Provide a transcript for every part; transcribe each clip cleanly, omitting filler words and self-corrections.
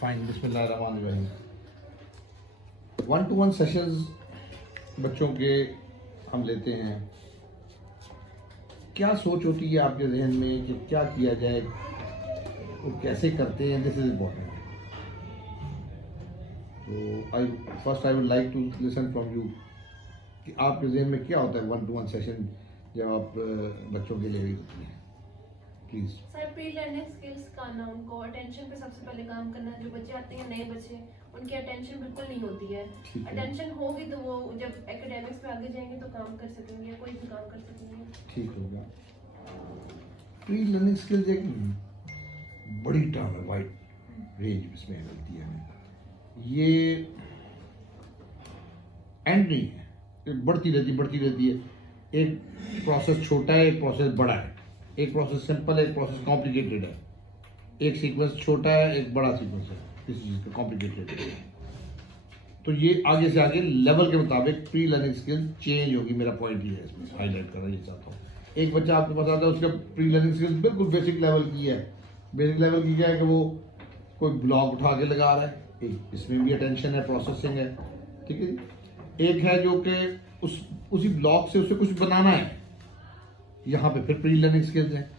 Fine, बिस्मिल्लाहिर्रहमानिर्रहीम। 1-to-1 sessions बच्चों के हम लेते हैं। क्या सोच होती है आपके जहन में कि क्या किया जाए, वो कैसे करते हैं? This is important. तो I would like to listen from you कि आपके जहन में क्या होता है 1-to-1 सेशन जब आप बच्चों के लिए रही होती हैं। Please sir, pre learning skills का ना उनको अटेंशन पे सबसे पहले काम करना है। जो बच्चे आते हैं नए बच्चे, उनकी अटेंशन बिल्कुल नहीं होती है। अटेंशन होगी तो वो जब एकेडमिक्स में आगे जाएंगे तो काम कर सकेंगे, कोई भी काम कर सकेंगे। ठीक हो गया। प्री लर्निंग स्किल्स एक बड़ी टर्म है, वाइड रेंज इसमें मिलती है हमें। ये एंड नहीं है, ये बढ़ती रहती है। एक प्रोसेस छोटा है, एक प्रोसेस बड़ा है, एक प्रोसेस सिंपल है, एक प्रोसेस कॉम्प्लिकेटेड है। एक सीक्वेंस छोटा है, एक बड़ा सीक्वेंस है, किसी चीज़ का कॉम्प्लिकेटेड है। तो ये आगे से आगे लेवल के मुताबिक प्री लर्निंग स्किल चेंज होगी। मेरा पॉइंट ये है, इसमें हाईलाइट करना ये चाहता हूँ। एक बच्चा आपके पास आता है, उसका प्री लर्निंग स्किल्स बिल्कुल बेसिक लेवल की है। बेसिक लेवल की क्या है कि वो कोई ब्लॉक उठा के लगा रहा है, एक इसमें भी अटेंशन है, प्रोसेसिंग है, ठीक है। एक है जो कि उसी ब्लॉक से उसे कुछ बनाना है, यहाँ पे फिर प्री लर्निंग स्किल्स हैं।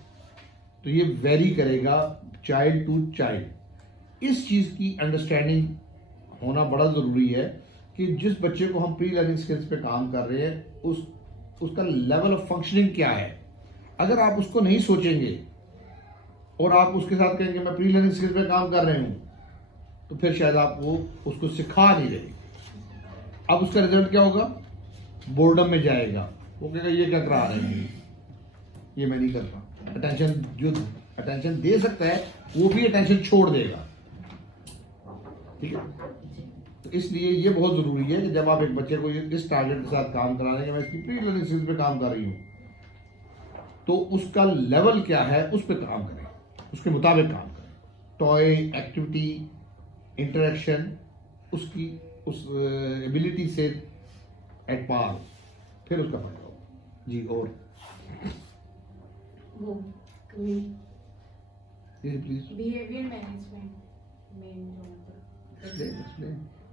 तो ये वेरी करेगा चाइल्ड टू चाइल्ड। इस चीज़ की अंडरस्टैंडिंग होना बड़ा ज़रूरी है कि जिस बच्चे को हम प्री लर्निंग स्किल्स पे काम कर रहे हैं उसका लेवल ऑफ फंक्शनिंग क्या है। अगर आप उसको नहीं सोचेंगे और आप उसके साथ कहेंगे मैं प्री लर्निंग स्किल्स पे काम कर रहे हूँ, तो फिर शायद आप वो उसको सिखा नहीं रहे। अब उसका रिजल्ट क्या होगा? बोर्डम में जाएगा, वो कहेगा ये क्या करा रहे हैं, ये मैं नहीं करता। अटेंशन जो अटेंशन दे सकता है वो भी अटेंशन छोड़ देगा, ठीक है। तो इसलिए ये बहुत ज़रूरी है कि जब आप एक बच्चे को इस टारगेट के साथ काम करा रहे हैं कि मैं इसकी प्री लर्निंग स्किल्स पे काम कर रही हूँ, तो उसका लेवल क्या है उस पर काम करें, उसके मुताबिक काम करें। टॉय, एक्टिविटी, इंटरेक्शन, उसकी उस एबिलिटी से एट पार, फिर उसका फायदा होगा जी। और वो प्लीज बिहेवियर मैनेजमेंट मेन जो मतलब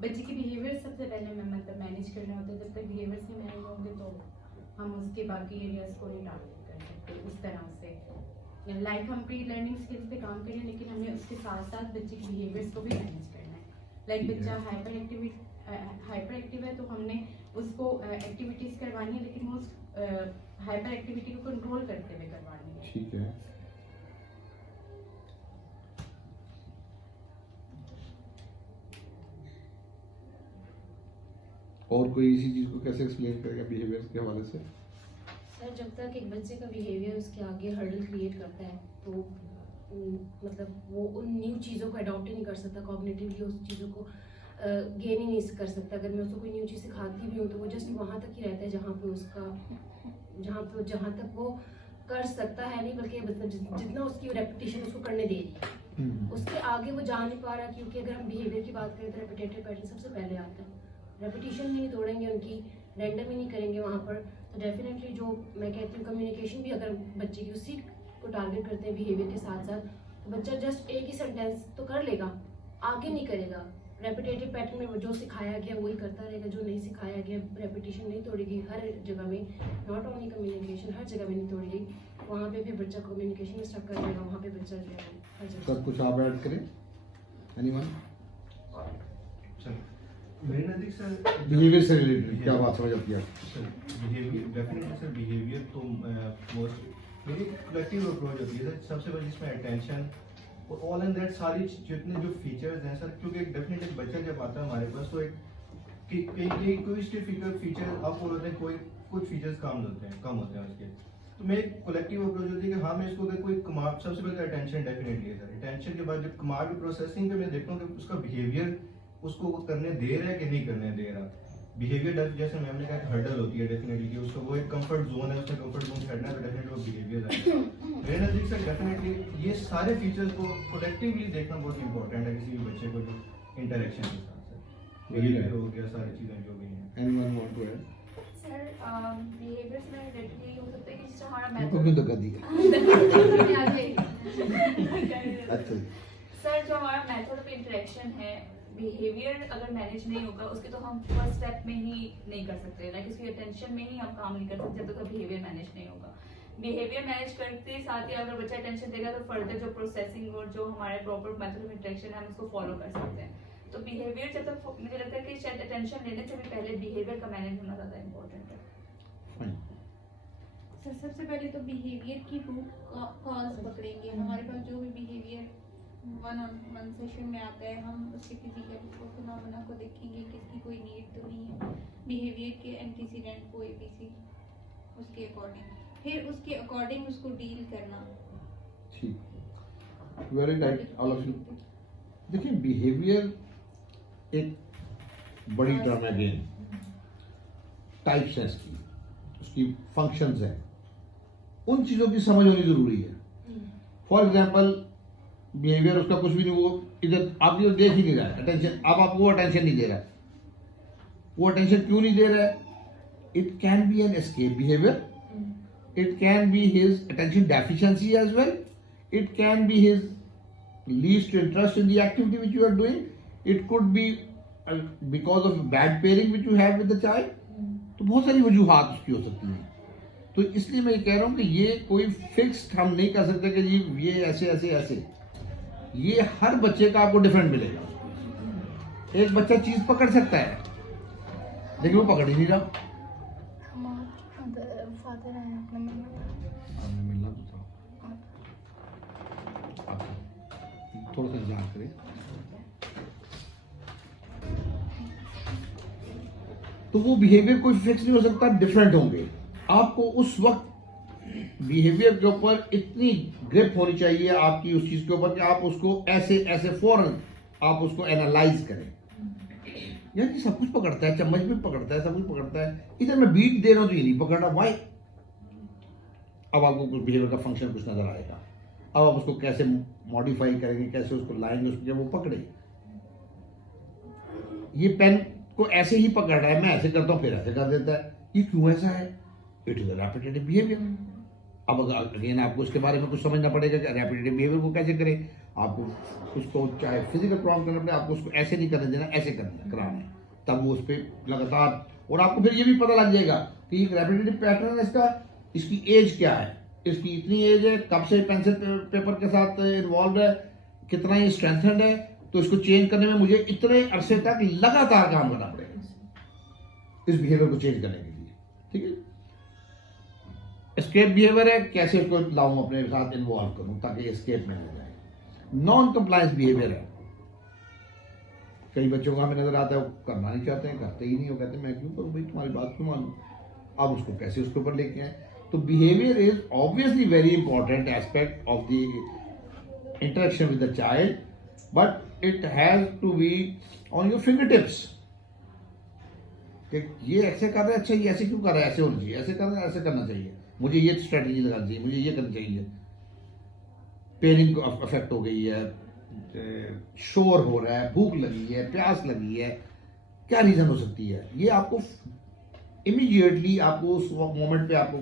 बच्चे की बिहेवियर सबसे पहले मैं मतलब मैनेज करना होता है। जब तक बिहेवियर्स नहीं मैनेज होंगे तो हम उसके बाकी एरियाज को नहीं टारगेट कर सकते उस तरह से। लाइक हम प्री लर्निंग स्किल्स पे काम करें, लेकिन हमें उसके साथ साथ बच्चे की बिहेवियर्स को भी मैनेज करना है। लाइक बच्चा हाइपर एक्टिव है तो हमने उसको एक्टिविटीज करवानी है, लेकिन वो हाइपर एक्टिविटी को कंट्रोल करते हुए करवानी है। ठीक है। और कोई इसी चीज को कैसे एक्सप्लेन करेगा बिहेवियर के हवाले से? सर, जब तक एक बच्चे का बिहेवियर उसके आगे हर्डल क्रिएट करता है तो मतलब वो उन न्यू चीज़ों को अडॉप्ट ही नहीं कर सकता, कॉग्निटिवली उस चीज़ों को गेन ही नहीं कर सकता। अगर मैं उसको कोई न्यू चीज़ सिखाती भी हूँ तो वो जस्ट वहाँ तक ही रहता है जहाँ तक वो कर सकता है नहीं, बल्कि मतलब जितना उसकी रेपिटेशन उसको करने दे रही है उसके आगे वो जा नहीं पा रहा। क्योंकि अगर हम बिहेवियर की बात करें तो रेपिटेटिव पैटर्न सबसे पहले आता है। रेपिटेशन नहीं तोड़ेंगे उनकी, रैंडम ही नहीं करेंगे वहाँ पर, तो डेफिनेटली जो मैं कहती हूँ कम्युनिकेशन भी अगर बच्चे की उसी को टारगेट करते हैं बिहेवियर के साथ साथ, तो बच्चा जस्ट एक ही सेंटेंस तो कर लेगा, आगे नहीं करेगा। रेपिटेटिव पैटर्न में जो सिखाया गया वही करता रहेगा, जो नहीं सिखाया गया रेपिटेशन नहीं तोड़ेगी हर जगह में, नॉट ओनली कम्युनिकेशन, हर जगह में नहीं तोड़ेगी, वहाँ पे भी बच्चा कम्युनिकेशन में स्टक कर देगा, वहाँ पे बच्चा जो है हर जगह। सर कुछ आप ऐड करें? एनीवन? मेरे नज़दीक सर बिहेवियर से रिलेटेड क्या बात समझ आती है? Sir behaviour definitely sir behaviour तो मोस्ट मेरी कलेक्टिव अप्रोच होती है सर। सबसे पहले इसमें अटेंशन और ऑल एंड दैट सारी जितने जो फीचर्स हैं सर, क्योंकि एक डेफिनेटली बच्चा जब आता है हमारे पास तो एक कोई फीचर आप बोल रहे हैं, कोई कुछ फीचर्स कम होते हैं उसके। तो मेरी कलेक्टिव अप्रोच होती है कि हाँ मैं इसको अगर कोई कमांड, सबसे पहले अटेंशन डेफिनेटली है सर। अटेंशन के बाद जब कमांड प्रोसेसिंग पे मैं देखता हूँ कि उसका बिहेवियर उसको करने दे रहा है कि नहीं करने दे रहा। बिहेवियर जैसे मैम ने कहा हर्डल होती है डेफिनेटली कि उसको वो एक कंफर्ट जोन है, उसका कंफर्ट जोन छड़ना है तो डेफिनेटली वो बिहेवियर है। मेरे नज़दीक से डेफिनेटली ये सारे फीचर्स को कलेक्टिवली देखना बहुत इंपॉर्टेंट है किसी भी बच्चे को जो इंटरेक्शन के साथ सर बिहेवियर हो गया, सारी चीज़ें जो भी हैं। Anyone want to add? Sir, behaviour से रिलेटेड ये हो सकता है कि जिस हमारा उनको क्यों धक्का दिया? मैथड अच्छा। सर जो हमारा मेथड ऑफ इंटरेक्शन है, बिहेवियर अगर मैनेज नहीं होगा उसके तो हम फर्स्ट स्टेप में ही नहीं कर सकते, लाइक उसकी अटेंशन में ही हम काम नहीं कर सकते जब तक बिहेवियर मैनेज नहीं होगा। बिहेवियर मैनेज करते साथ ही अगर बच्चा अटेंशन देगा तो फर्दर जो प्रोसेसिंग और जो हमारे प्रॉपर मेथड ऑफ इंटरेक्शन है हम उसको फॉलो कर सकते हैं। तो बिहेवियर जब तक, मुझे लगता है कि शायद अटेंशन लेने से भी पहले बिहेवियर का मैनेज होना ज़्यादा इंपॉर्टेंट है। सर सबसे पहले तो बिहेवियर की रूट कॉज पकड़ेंगे। हमारे पास जो भी behaviour one on one session में आता है, हम उसके फिजिकल फिनोमेना को देखेंगे कि इसकी कोई नीड तो नहीं है, बिहेवियर के एंटीसीडेंट को एबीसी उसके अकॉर्डिंग, फिर उसके अकॉर्डिंग उसको डील करना। ठीक, very right all of you. देखिए बिहेवियर एक बड़ी टर्म है, अगेन टाइप्स हैं इसकी, उसकी फंक्शंस हैं, उन चीज़ों की समझ होनी ज़रूरी है। फॉर एग्जाम्पल बिहेवियर उसका कुछ भी नहीं, वो इधर आपकी ओर देख ही नहीं रहा है, अटेंशन, अब आपको वो अटेंशन नहीं दे रहा है। वो अटेंशन क्यों नहीं दे रहा है? It can be an escape behaviour, it can be his attention deficiency as well, it can be his least interest in the activity which you are doing, it could be because of bad pairing which you have with the child। तो बहुत सारी वजूहात उसकी हो सकती हैं। तो इसलिए मैं ये कह रहा हूँ कि ये कोई फिक्स्ड हम नहीं कर सकते कि जी ये ऐसे ऐसे ऐसे, ये हर बच्चे का आपको डिफरेंट मिलेगा। एक बच्चा चीज पकड़ सकता है लेकिन वो पकड़ ही नहीं रहा। फादर है अपने मिलना तो था, थोड़ा सा इंतजार करें। तो वो बिहेवियर कोई फिक्स नहीं हो सकता, डिफरेंट होंगे। आपको उस वक्त बिहेवियर के ऊपर इतनी ग्रिप होनी चाहिए आपकी उस चीज के ऊपर कि आप उसको ऐसे ऐसे फौरन आप उसको एनालाइज करें। यार सब कुछ पकड़ता है, चम्मच भी पकड़ता है, सब कुछ पकड़ता है, इधर मैं बीट दे रहा हूं तो ये नहीं पकड़ रहा, वाई? अब आपको कुछ बिहेवियर का फंक्शन कुछ नजर आएगा। अब आप उसको कैसे मॉडिफाई करेंगे, कैसे उसको लाएंगे उसको, जब वो पकड़े। ये पेन को ऐसे ही पकड़ रहा है, मैं ऐसे करता हूं फिर ऐसे कर देता है, ये क्यों ऐसा है? It is repetitive behaviour. अब अगेन आपको इसके बारे में कुछ समझना पड़ेगा कि रेपिटेटिव बिहेवियर को कैसे करें। आपको उसको चाहे फिजिकल प्रॉब्लम करना पड़े, आपको उसको ऐसे नहीं करने देना, ऐसे करना कराना है, तब वो उस पर लगातार। और आपको फिर ये भी पता लग जाएगा कि एक रेपिटेटिव पैटर्न है इसका, इसकी एज क्या है, इसकी इतनी एज है, कब से पेंसिल पेपर के साथ इन्वॉल्व है, कितना ये स्ट्रेंथेंड है, तो इसको चेंज करने में मुझे इतने अरसे तक लगातार काम करना पड़ेगा इस बिहेवियर को चेंज करने के लिए। ठीक है, एस्केप बिहेवियर है, कैसे इसको लाऊं अपने साथ इन्वॉल्व करूं ताकि एस्केप में हो जाए। नॉन कंप्लायंस बिहेवियर है, कई बच्चों को हमें नजर आता है वो करना नहीं चाहते हैं, करते ही नहीं, वो कहते हैं मैं क्यों करूं भाई, तुम्हारी बात क्यों मानूं। अब उसको कैसे उसके ऊपर लेके आए। तो behaviour is obviously very important aspect of the interaction with the child, but it has to be on your finger tips. कि ये ऐसे कर रहा है, अच्छा ये ऐसे क्यों कर रहा है, ऐसे होना चाहिए, ऐसे कर रहा है, ऐसे करना चाहिए, मुझे ये स्ट्रेटजी लगानी चाहिए, मुझे ये करना चाहिए। पेनिंग को अफेक्ट हो गई है, शोर हो रहा है, भूख लगी है, प्यास लगी है, क्या रीजन हो सकती है, ये आपको इमीडिएटली आपको उस मोमेंट पे आपको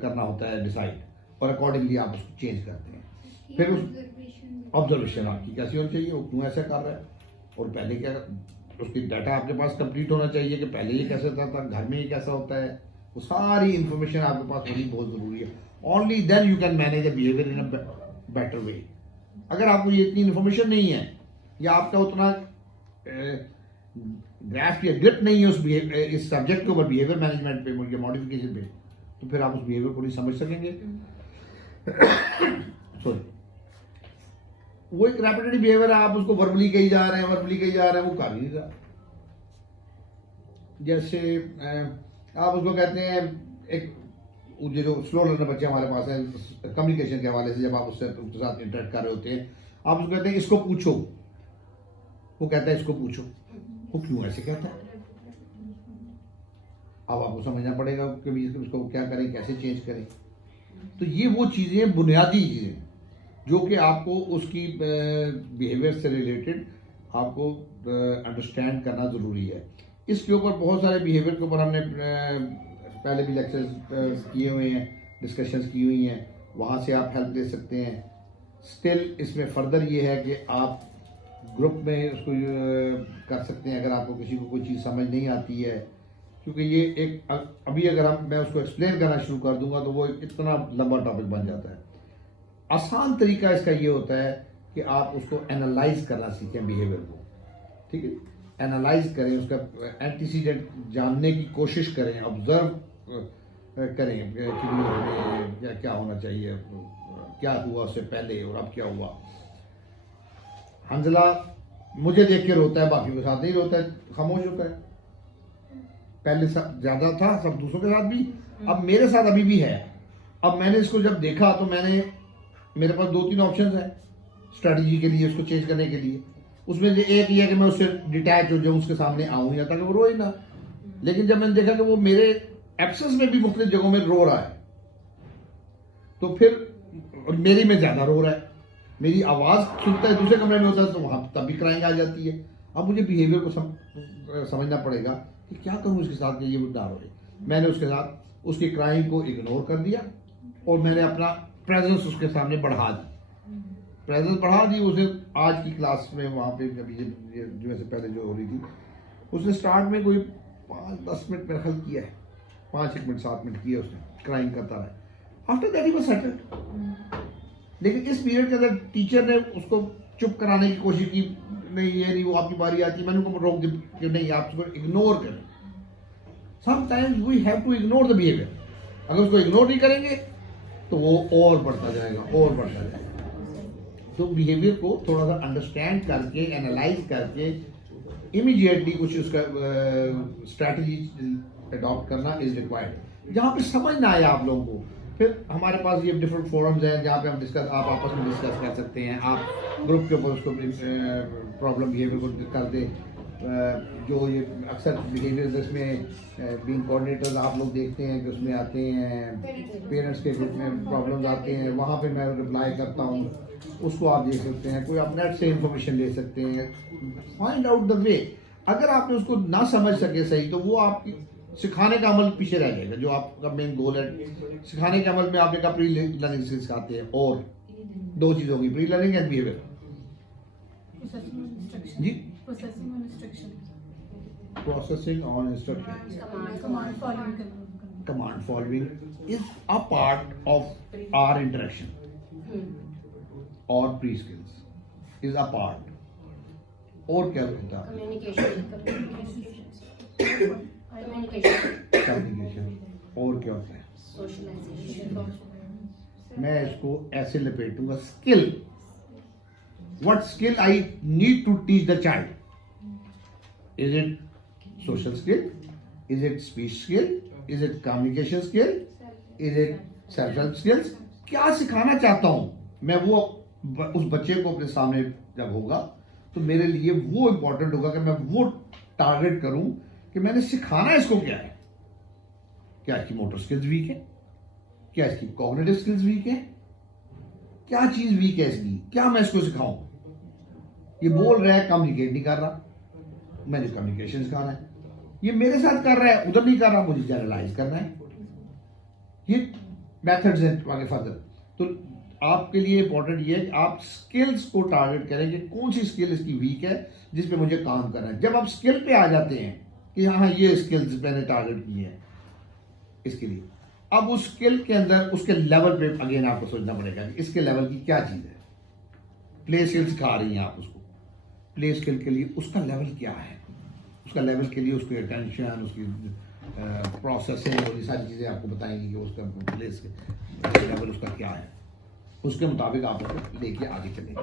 करना होता है डिसाइड, और अकॉर्डिंगली आप उसको चेंज करते हैं। फिर उस ऑब्जर्वेशन आपकी कैसी होनी चाहिए, वो क्यों ऐसा कर रहा है, और पहले क्या, उसकी डाटा आपके पास कंप्लीट होना चाहिए कि पहले ये कैसा होता था, घर में ये कैसा होता है, वो सारी इंफॉर्मेशन आपके पास होनी बहुत ज़रूरी है। Only then you can manage a behaviour in a better way. अगर आपको ये इतनी इन्फॉर्मेशन नहीं है या आपका उतना ग्रास्प या ग्रिप नहीं है उस इस सब्जेक्ट के ऊपर, बिहेवियर मैनेजमेंट पे या मॉडिफिकेशन पे, तो फिर आप उस बिहेवियर को नहीं समझ सकेंगे। सॉरी, वो एक रैपिडेटरी बिहेवियर है, आप उसको वर्बली कही जा रहे हैं, वर्बली कही जा रहे हैं, वो कर ही नहीं रहा। जैसे आप उसको कहते हैं, एक जो स्लो लर्नर बच्चे हमारे पास हैं, कम्युनिकेशन के हवाले से जब आप उसके साथ इंटरेक्ट कर रहे होते हैं, आप उसको कहते हैं इसको पूछो, वो कहता है इसको पूछो, वो क्यों ऐसे कहता है। अब आपको समझना पड़ेगा कि इसको क्या करें, कैसे चेंज करें। तो ये वो चीज़ें, बुनियादी चीज़ें जो कि आपको उसकी बिहेवियर से रिलेटेड आपको अंडरस्टैंड करना ज़रूरी है। इसके ऊपर बहुत सारे बिहेवियर के ऊपर हमने पहले भी लेक्चर्स किए हुए हैं, डिस्कशंस की हुई हैं, वहाँ से आप हेल्प ले सकते हैं। स्टिल इसमें फर्दर ये है कि आप ग्रुप में उसको कर सकते हैं अगर आपको किसी को कोई चीज़ समझ नहीं आती है, क्योंकि ये एक अभी अगर मैं उसको एक्सप्लेन करना शुरू कर दूंगा तो वो इतना लंबा टॉपिक बन जाता है। आसान तरीका इसका ये होता है कि आप उसको एनालाइज करना सीखें बिहेवियर को, ठीक है, एनालाइज करें, उसका एंटीसीडेंट जानने की कोशिश करें, ऑब्जर्व करें कि उसमें क्या होना चाहिए, क्या हुआ उससे पहले और अब क्या हुआ। हंजला मुझे देख के रोता है, बाकी के साथ नहीं रोता है, खामोश होता है। पहले सब ज़्यादा था, सब दूसरों के साथ भी, अब मेरे साथ अभी भी है। अब मैंने इसको जब देखा तो मेरे पास 2-3 ऑप्शंस हैं स्ट्रेटजी के लिए, उसको चेंज करने के लिए। उसमें से एक ये है कि मैं उससे डिटैच हो जाऊँ, उसके सामने आऊँ या ताकि वो रोए ना। लेकिन जब मैंने देखा कि वो मेरे एब्सेंस में भी मुख्तलिफ जगहों में रो रहा है, तो फिर और मेरी में ज़्यादा रो रहा है, मेरी आवाज़ सुनता है, दूसरे कमरे में होता है तो वहाँ तब भी क्राइंग आ जाती है। अब मुझे बिहेवियर को समझना पड़ेगा कि क्या करूँ उसके साथ कि ये ना रोए। मैंने उसके साथ उसकी क्राइंग को इग्नोर कर दिया और मैंने अपना प्रेजेंस उसके सामने बढ़ा दी। प्रेजेंस बढ़ा दी उसने। आज की क्लास में वहाँ पे जब ये जो ऐसे पहले जो हो रही थी, उसने स्टार्ट में कोई 5-10 मिनट मेरा ख्याल किया है, 5-1 मिनट 7 मिनट किया उसने, क्राइंग करता रहा। After that he was settled. लेकिन इस पीरियड के अंदर टीचर ने उसको चुप कराने की कोशिश की, नहीं ये नहीं, वो आपकी बारी आती है। मैंने उनको रोक दी कि नहीं, आप उसको इग्नोर करें। Sometimes we have to ignore the behaviour. अगर उसको इग्नोर नहीं करेंगे तो वो और बढ़ता जाएगा और बढ़ता जाएगा। तो बिहेवियर को थोड़ा सा अंडरस्टैंड करके, एनालाइज करके इमीडिएटली कुछ उसका स्ट्रैटेजी अडॉप्ट करना इज रिक्वायर्ड। जहाँ पे समझ ना आए आप लोगों को, फिर हमारे पास ये डिफरेंट फोरम्स हैं जहाँ पे हम आप आपस में डिस्कस कर सकते हैं। आप ग्रुप के ऊपर उसको प्रॉब्लम बिहेवियर को कर दें। जो ये अक्सर बिहेवियर जिसमें बीइंग कोऑर्डिनेटर्स आप लोग देखते हैं कि उसमें आते हैं, पेरेंट्स के ग्रुप में प्रॉब्लम्स आते हैं, वहाँ पे मैं रिप्लाई करता हूँ, उसको आप देख सकते हैं। कोई आप नेट से इंफॉर्मेशन ले सकते हैं, फाइंड आउट द वे। अगर आपने उसको ना समझ सके सही तो वो आपकी सिखाने का अमल पीछे रह जाएगा, जो आपका मेन गोल है। सिखाने के अमल में आपने कहा प्री लर्निंग से सिखाते हैं, और 2 चीज़ होगी, प्री लर्निंग एंड बिहेवियर। जी, processing on instruction, command following is a part of our interaction, और pre skills is a part. और क्या होता है? कम्युनिकेशन। और क्या होता है? मैं इसको ऐसे लपेटूंगा, skill. What skill I need to teach the child? Is it social skill? Is it speech skill? Is it communication skill? Is it self help skills? क्या सिखाना चाहता हूं मैं, वो उस बच्चे को अपने सामने जब होगा तो मेरे लिए वो इंपॉर्टेंट होगा कि मैं वो टारगेट करूं कि मैंने सिखाना इसको क्या है। क्या इसकी मोटर स्किल्स वीक है? क्या इसकी कॉग्निटिव स्किल्स वीक है? क्या चीज वीक है इसकी? क्या मैं इसको सिखाऊं? ये बोल रहा है कम्युनिकेट नहीं कर रहा, मैंने कम्युनिकेशन सिखाना है। ये मेरे साथ कर रहा है, उधर नहीं कर रहा, मुझे जनरलाइज करना है। ये मेथड्स हैं आगे फर्दर। तो आपके लिए इंपॉर्टेंट ये है कि आप स्किल्स को टारगेट करें कि कौन सी स्किल इसकी वीक है जिस पे मुझे काम करना है। जब आप स्किल पे आ जाते हैं कि हाँ ये स्किल्स मैंने टारगेट की है इसके लिए, अब उस स्किल के अंदर उसके लेवल पे अगेन आपको सोचना पड़ेगा कि इसके लेवल की क्या चीज़ है। प्ले स्किल सिखा रही हैं आप उसको, प्ले स्किल के लिए उसका लेवल क्या है, उसका लेवल के लिए उसकी अटेंशन, उसकी प्रोसेसिंग और ये सारी चीज़ें आपको बताएंगी कि उसका प्ले लेवल उसका क्या है। उसके मुताबिक आप उसको लेके आगे चलेंगे।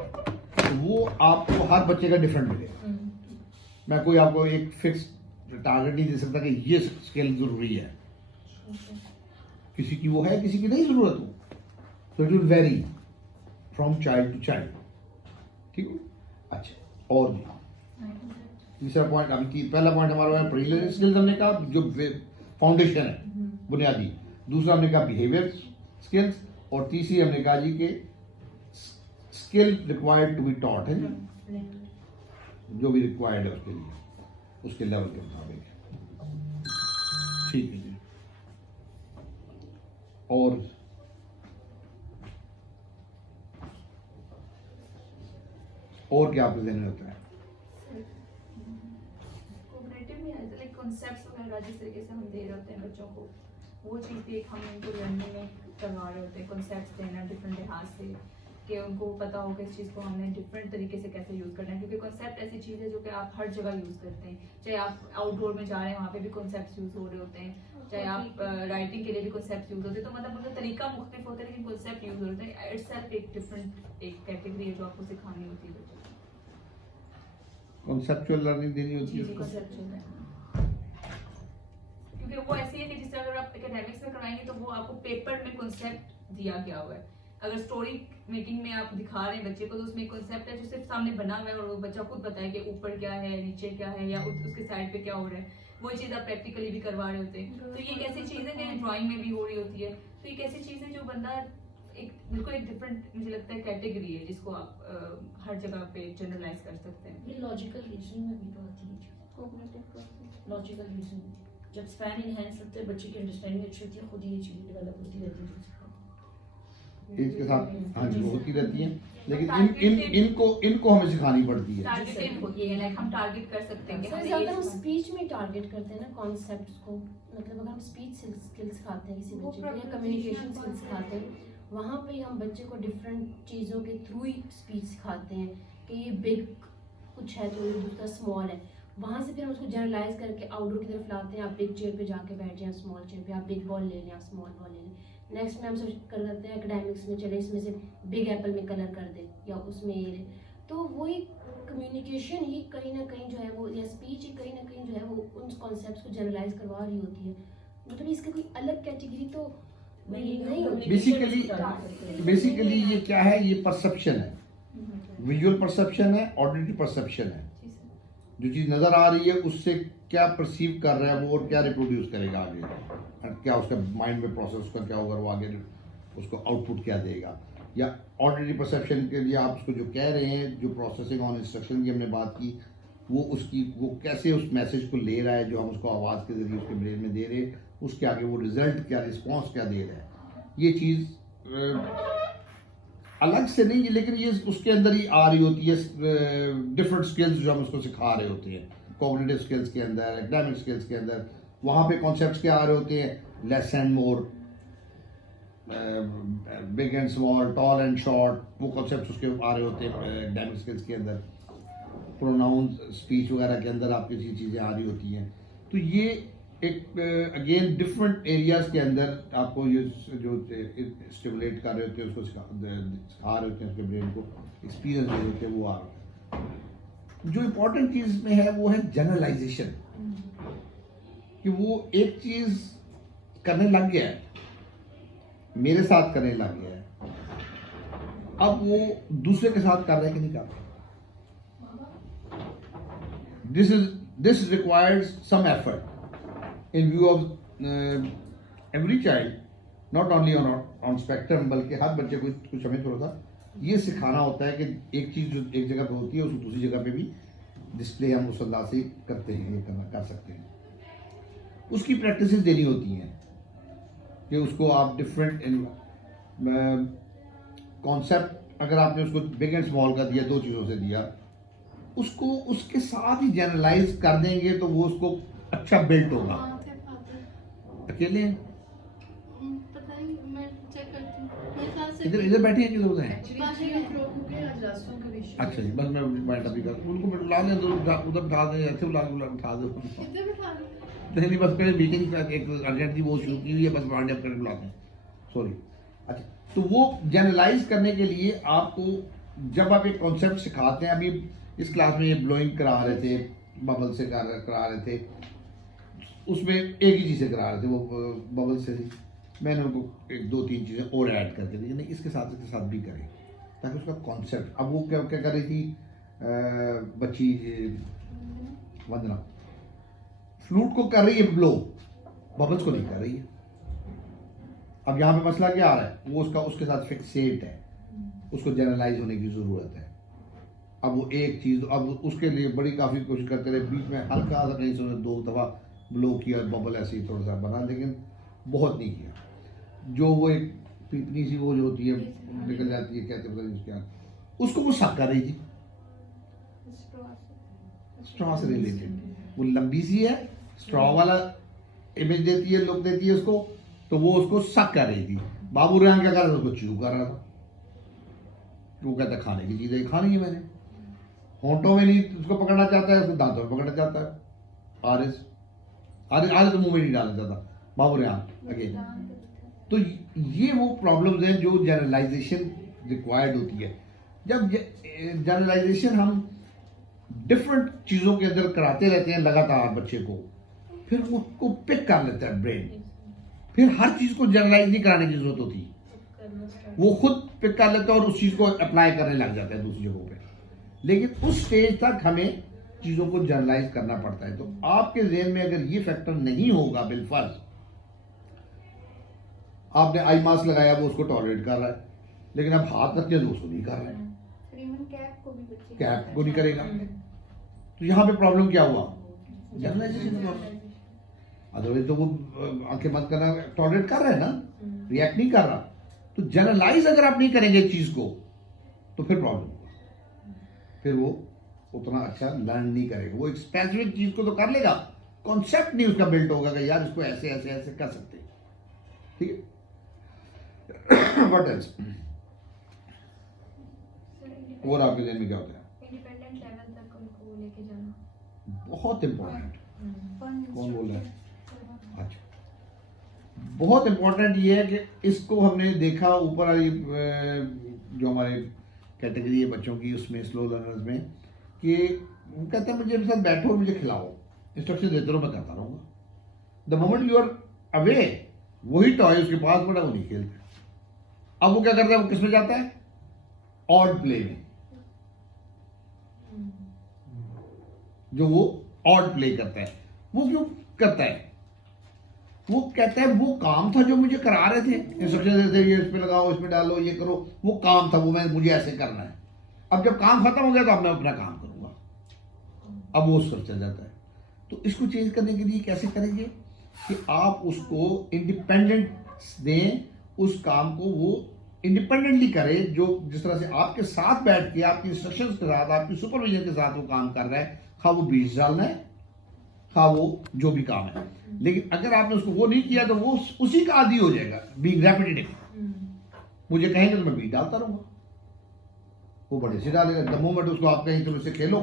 तो वो आपको हर बच्चे का डिफरेंट मिलेगा। मैं कोई आपको एक फिक्स टारगेट नहीं दे सकता कि ये स्किल जरूरी है। किसी की वो है, किसी की नहीं जरूरत हो। तो it will vary from child to child. ठीक है, अच्छा। और तीसरा पॉइंट, अभी पहला पॉइंट हमारा प्री लर्निंग स्किल्स हमने कहा जो फाउंडेशन है बुनियादी। दूसरा हमने कहा बिहेवियर स्किल्स, और तीसरी हमने कहा जी के skill required to be taught है, जो भी रिक्वायर्ड है उसके लिए उसके लेवल के मुताबिक। ठीक है जी। और और क्या आपके ज़हन में होता है? कोऑपरेटिव में ऐसे लाइक कॉन्सेप्ट्स वगैरह जिस तरीके से हम दे रहे होते हैं बच्चों को, वो चीज़ भी एक हम उनको लर्निंग में करवा रहे होते हैं, कॉन्सेप्ट्स देना डिफरेंट लिहाज से कि उनको पता हो कि इस चीज़ को हमने डिफरेंट तरीके से कैसे यूज़ करना है, क्योंकि कॉन्सेप्ट ऐसी चीज़ है जो कि आप हर जगह यूज़ करते हैं, चाहे आप आउटडोर में जा रहे हैं वहाँ पे भी कॉन्सेप्ट्स यूज़ हो रहे होते हैं, चाहे आप राइटिंग के लिए भी कॉन्सेप्ट यूज़ होते हैं, तो मतलब उनका तरीका मुख्तलिफ होता है लेकिन कॉन्सेप्ट यूज़ होते हैं। इट्स सेल्फ एक डिफरेंट एक कैटेगरी है जो आपको सिखानी होती है बच्चों को। कॉन्सेप्चुअल लर्निंग देनी होती है जी, उसको। conceptual है। क्योंकि वो ऐसी है कि जिससे अगर आप एकेडमिक्स में करवाएंगे तो वो आपको पेपर में कॉन्सेप्ट दिया गया हुआ है। अगर स्टोरी मेकिंग में आप दिखा रहे हैं बच्चे को तो उसमें कॉन्सेप्ट है जो सिर्फ सामने बना हुआ है और वो बच्चा खुद बताए कि ऊपर क्या है, नीचे क्या है, या उसके साइड पे क्या हो रहा है, वो चीज़ आप प्रैक्टिकली भी करवा रहे होते हैं। तो ये एक ऐसी चीज़ है कि ड्राइंग में भी हो रही होती है, तो एक ऐसी चीज़ है जो बंदा एक बिल्कुल एक डिफरेंट मुझे लगता है कैटेगरी है जिसको आप हर जगह पे जनरलाइज कर सकते हैं। ये लॉजिकल रीजनिंग में भी तो आती है। Cooperative process. लॉजिकल रीजनिंग जब स्पैन इनहेंस होते हैं, बच्चे की अंडरस्टैंडिंग अच्छी होती है, खुद ही ये चीज़ें डेवलप होती रहती है। एज के साथ हाँ जी वो होती रहती हैं, लेकिन इनको हमें सिखानी पड़ती है। टारगेटिंग होती है, लाइक हम टारगेट कर सकते हैं कि सबसे हमें ज़्यादा ये हम स्पीच में टारगेट करते हैं ना कॉन्सेप्ट्स को। मतलब अगर हम स्पीच स्किल्स सिखाते हैं किसी बच्चे को या कम्युनिकेशन स्किल्स सिखाते हैं, वहाँ पे हम बच्चे को डिफरेंट चीज़ों के थ्रू ही स्पीच सिखाते हैं कि ये बिग कुछ है तो ये दूसरा स्मॉल है। वहाँ से फिर हम उसको जनरलाइज करके आउटडोर की तरफ लाते हैं। आप बिग चेयर पे जाके बैठ जाएं, स्मॉल चेयर पे आप बिग बॉल ले लें, आप स्मॉल बॉल ले लें। नेक्स्ट में हम सब कर करते हैं एकेडमिक्स में, चले इसमें से बिग एप्पल में कलर कर दे या उसमें ये ले। तो वही कम्युनिकेशन ही कहीं ना कहीं जो है वो, या स्पीच ही कहीं ना कहीं जो है वो उन कॉन्सेप्ट्स को जनरलाइज करवा रही होती है। मतलब इसकी कोई अलग कैटेगरी तो नहीं होती। बेसिकली ये क्या है, ये परसेप्शन है, विजुअल परसेप्शन है, ऑडिटरी परसेप्शन है। जो चीज़ नज़र आ रही है उससे क्या परसीव कर रहा है वो और क्या रिप्रोड्यूस करेगा आगे, और क्या उसका माइंड में प्रोसेस उसका क्या होगा, वो आगे उसको आउटपुट क्या देगा। या ऑडिटरी परसेप्शन के लिए आप उसको जो कह रहे हैं, जो प्रोसेसिंग ऑन इंस्ट्रक्शन की हमने बात की, वो कैसे उस मैसेज को ले रहा है जो हम उसको आवाज़ के ज़रिए उसके ब्रेन में दे रहे हैं, उसके आगे वो रिजल्ट क्या, रिस्पॉन्स क्या दे रहा है। ये चीज़ अलग से नहीं है, लेकिन ये उसके अंदर ही आ रही होती है। डिफरेंट स्किल्स जो हम उसको सिखा रहे होते हैं, कॉग्निटिव स्किल्स के अंदर, एकेडमिक स्किल्स के अंदर, वहाँ पे कॉन्सेप्ट्स क्या आ रहे होते हैं, less and more, big and small, tall and short, वो कॉन्सेप्ट्स उसके आ रहे होते हैं एकेडमिक स्किल्स के अंदर। प्रोनाउन स्पीच वगैरह के अंदर आपकी चीज़ें आ रही होती हैं। तो ये एक अगेन डिफरेंट एरियाज़ के अंदर आपको ये जो स्टिमुलेट कर रहे होते हैं, उसको सिखा रहे होते हैं, उसके ब्रेन को एक्सपीरियंस दे रहे होते हैं, वो आ रहा है। जो इम्पोर्टेंट चीज़ में है वो है जनरलाइजेशन, कि वो एक चीज़ करने लग गया है, मेरे साथ करने लग गया है, अब वो दूसरे के साथ कर रहा है कि नहीं कर रहा। This requires some effort in view of every child, not only on spectrum, बल्कि हर बच्चे को कुछ हमें थोड़ा सा ये सिखाना होता है कि एक चीज़ जो एक जगह पे होती है उसको दूसरी जगह पे भी डिस्प्ले हम उस अंदाज से करते हैं, ये कर सकते हैं। उसकी प्रैक्टिसेस देनी होती हैं कि उसको आप डिफरेंट कॉन्सेप्ट, अगर आपने उसको बिग एंड स्मॉल का दिया, दो चीज़ों से दिया, उसको उसके साथ ही जनरलाइज कर देंगे तो वो उसको अच्छा बिल्ट होगा। अकेले पता नहीं, मैं चेक करती हूँ। मेरे ख्याल से इधर बैठे हैं, किधर उधर हैं? विषय अच्छा जी, बस मैं बैठा भी कर उनको बुला लें, उधर बिठा दें, ऐसे बुला बिठा दो। कितने बिठा रहे नहीं बस पहले मीटिंग एक अर्जेंट थी वो शुरू की हुई है, बस वाइंड अप करके बुलाते हैं, सॉरी। अच्छा, तो वो जनरलाइज करने के लिए आपको जब आप एक कॉन्सेप्ट सिखाते हैं, अभी इस क्लास में ये ब्लोइंग करा रहे थे, बबल से करा रहे थे, उसमें एक ही चीज़ से करा रहे थे, वो बबल से थी। मैंने उनको एक दो तीन चीज़ें और ऐड करके दी, नहीं इसके साथ भी करें ताकि उसका कॉन्सेप्ट। अब वो क्या क्या कर रही थी बच्ची वंदना, फ्लूट को कर रही है ब्लो, बबल्स को नहीं कर रही है। अब यहाँ पे मसला क्या आ रहा है, वो उसके साथ फिक्सेट है, उसको जनरलाइज होने की ज़रूरत है। अब वो एक चीज़, अब उसके लिए बड़ी काफ़ी कोशिश करते रहे, बीच में हल्का सा कहीं से दो दफ़ा ब्लो किया, बबल ऐसे ही थोड़ा सा बना, लेकिन बहुत नहीं किया। जो वो एक पीपनी सी वो जो होती है निकल जाती है, कहते पता नहीं क्या, उसको वो शक कर रही थी स्ट्रॉ से रिलेटेड, वो लंबी सी है, स्ट्रॉ वाला इमेज देती है, लुक देती है उसको, तो वो उसको सक कर रही थी। बाबू रेहान क्या कर रहा था, उसको च्यू कर रहा था। वो कहता खाने की चीज़ है, खानी है मैंने। होंठों में नहीं उसको पकड़ना चाहता है, उसको दांतों में पकड़ना चाहता है। आरिस तो मुंह में नहीं डालना चाहता बाबू रेहान अगेन। तो ये वो प्रॉब्लम्स हैं जो जनरलाइजेशन रिक्वायर्ड होती है। जब जनरलाइजेशन हम डिफरेंट चीज़ों के अंदर कराते रहते हैं लगातार बच्चे को, फिर वो उसको पिक कर लेता है ब्रेन। फिर हर चीज़ को जनरलाइज नहीं कराने की जरूरत होती, वो खुद पिक कर लेता है और उस चीज़ को अप्लाई करने लग जाता है दूसरी जगहों पे। लेकिन उस स्टेज तक हमें चीज़ों को जनरलाइज करना पड़ता है। तो आपके ज़हन में अगर ये फैक्टर नहीं होगा, बिलफर्ज आपने आई मास्क लगाया, वो उसको टॉलरेट कर रहा है, लेकिन अब हाथ रखते हैं तो उसको नहीं कर रहा है, कैप को नहीं करेगा। तो यहाँ पे प्रॉब्लम क्या हुआ, जनरलाइजेशन। अदरवाइज तो वो आंखें बंद करना टॉलरेट कर रहा है ना, रिएक्ट नहीं कर रहा। तो जनरलाइज अगर आप नहीं करेंगे चीज को तो फिर प्रॉब्लम होगा, फिर वो उतना अच्छा लर्न नहीं करेगा। वो एक स्पेसिफिक चीज को तो कर लेगा, कॉन्सेप्ट नहीं उसका बिल्ड होगा कि यार इसको ऐसे ऐसे ऐसे कर सकते हैं। ठीक है, व्हाट एल्स और आपके जहन में क्या होता है? इंडिपेंडेंट लेवल तक उनको लेके जाना बहुत इंपॉर्टेंट। कौन बोल रहा है? अच्छा, बहुत इंपॉर्टेंट ये है कि इसको हमने देखा ऊपर वाली जो हमारे कैटेगरी है बच्चों की, उसमें स्लो लर्नर्स में, कि वो कहते हैं मुझे मेरे साथ बैठो और मुझे खिलाओ, इंस्ट्रक्शन देते रहो, मैं करता रहूँगा। The moment you are away, वही टॉय उसके पास पड़ा, वो नहीं खेलते। अब वो क्या करता है, वो किस में जाता है, ऑड प्ले में। जो वो ऑड प्ले करता है, वो क्यों करता है? वो कहता है वो काम था जो मुझे करा रहे थे, इंस्ट्रक्शन देते ये इस पे लगाओ, इसमें डालो, ये करो, वो काम था, वो मुझे ऐसे करना है। अब जब काम खत्म हो गया तो अब मैं अपना काम करूंगा, अब वो उस पर चल जाता है। तो इसको चेंज करने के लिए कैसे करेंगे कि आप उसको इंडिपेंडेंस दें, उस काम को वो इंडिपेंडेंटली करे, जो जिस तरह से आपके साथ बैठ के आपकी इंस्ट्रक्शंस के साथ, आपकी सुपरविजन के साथ वो काम कर रहा है, खा वो बीज डालना है, खा वो जो भी काम है। लेकिन अगर आपने उसको वो नहीं किया तो वो उसी का आदी हो जाएगा, बीइंग रेपिटेटिव। मुझे कहेंगे तो मैं बीज डालता रहूंगा, वो बड़े से डालेगा। द मोमेंट उसको आप कहें चलो इसे खेलो,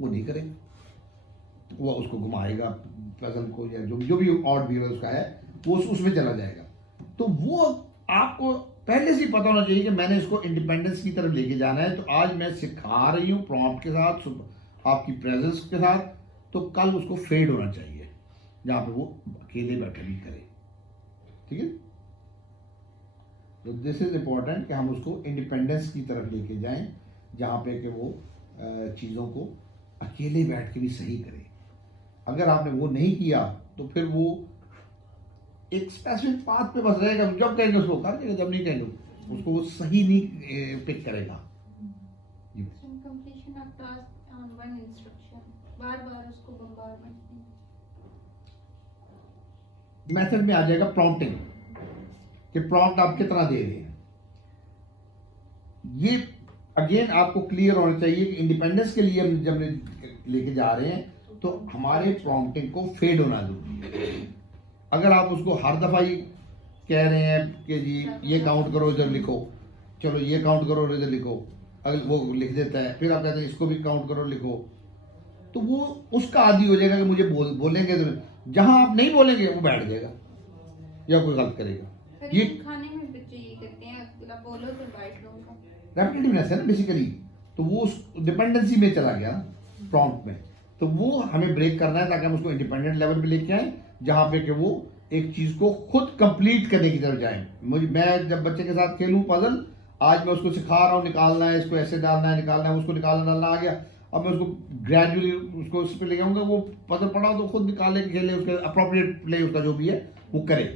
वो नहीं करेगा, वो उसको घुमाएगा पजल को, या जो भी ऑड भी उसका है, वो उसमें चला जाएगा। तो वो आपको पहले से ही पता होना चाहिए कि मैंने इसको इंडिपेंडेंस की तरफ लेके जाना है। तो आज मैं सिखा रही हूँ प्रॉम्प्ट के साथ, आपकी प्रेजेंस के साथ, तो कल उसको फेड होना चाहिए जहाँ पे वो अकेले बैठे भी करे। ठीक है, तो दिस इज इम्पोर्टेंट कि हम उसको इंडिपेंडेंस की तरफ लेके जाएं, जहाँ पे कि वो चीज़ों को अकेले बैठ के भी सही करे। अगर आपने वो नहीं किया तो फिर वो एक स्पेसिफिक पाथ पे बस रहेगा, जब कहेंगे उसको कर देगा, जब नहीं कहेंगे उसको वो सही नहीं पिक करेगा। Completion of task on one instruction, बार-बार उसको बम्बारमेंट। मेथड में आ जाएगा प्रॉम्प्टिंग, कि प्रॉम्प्ट आप कितना दे रहे हैं। ये अगेन आपको क्लियर होना चाहिए कि इंडिपेंडेंस के लिए हम जब लेके जा रहे हैं तो हमारे प्रॉम्प्टिंग को फेड होना जरूरी है। अगर आप उसको हर दफा ही कह रहे हैं कि जी ये काउंट करो इधर लिखो, चलो ये काउंट करो इधर लिखो, अगर वो लिख देता है, फिर आप कहते हैं इसको भी काउंट करो लिखो, तो वो उसका आदी हो जाएगा कि मुझे बोलेंगे तो जहां आप नहीं बोलेंगे वो बैठ जाएगा या कोई गलत करेगा। ये खाने में बच्चे ये करते हैं, बोलो तो बैठ लो, रेपिटेटिवनेस है ना बेसिकली। तो वो डिपेंडेंसी में चला गया प्रॉम्प्ट में, तो वो हमें ब्रेक करना है ताकि हम उसको इंडिपेंडेंट लेवल पे लेके आए, जहाँ पे कि वो एक चीज को खुद कंप्लीट करने की तरफ जाए। मैं जब बच्चे के साथ खेलूं पजल, आज मैं उसको सिखा रहा हूँ निकालना है, इसको ऐसे डालना है, निकालना है, उसको निकालना डालना आ गया, अब मैं उसको ग्रेजुअली उसको उस पर ले जाऊंगा, वो पजल पढ़ा तो खुद निकाले खेले, उसके अप्रोप्रिएट प्ले उसका जो भी है वो करे।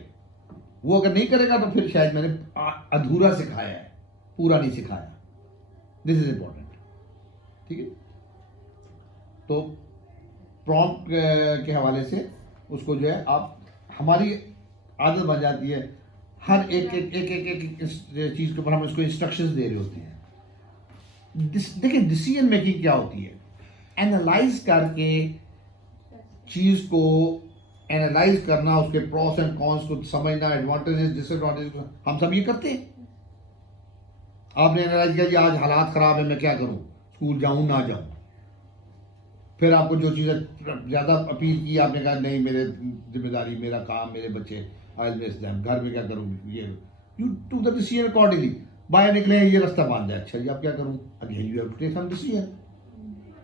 वो अगर नहीं करेगा तो फिर शायद मैंने अधूरा सिखाया है, पूरा नहीं सिखाया। This is important. ठीक है, तो प्रॉम्प्ट के हवाले से उसको जो है आप, हमारी आदत बन जाती है हर एक चीज के ऊपर हम इसको इंस्ट्रक्शंस दे रहे होते हैं। देखिए डिसीजन मेकिंग क्या होती है, एनालाइज करके चीज को एनालाइज करना, उसके प्रॉस एंड कॉन्स को समझना, एडवांटेजेस डिसएडवांटेजेस को, हम सब ये करते हैं। आपने एनालाइज किया कि आज हालात खराब है, मैं क्या करूं, स्कूल जाऊं ना जाऊं। फिर आपको जो चीज़ें ज़्यादा अपील की, आपने कहा नहीं मेरे जिम्मेदारी, मेरा काम, मेरे बच्चे, आज मैं घर में क्या करूं, ये you to the decision accordingly. बाहर निकले ये रास्ता बांध जाए, अच्छा जी अब क्या करूं, again you have to take some decision.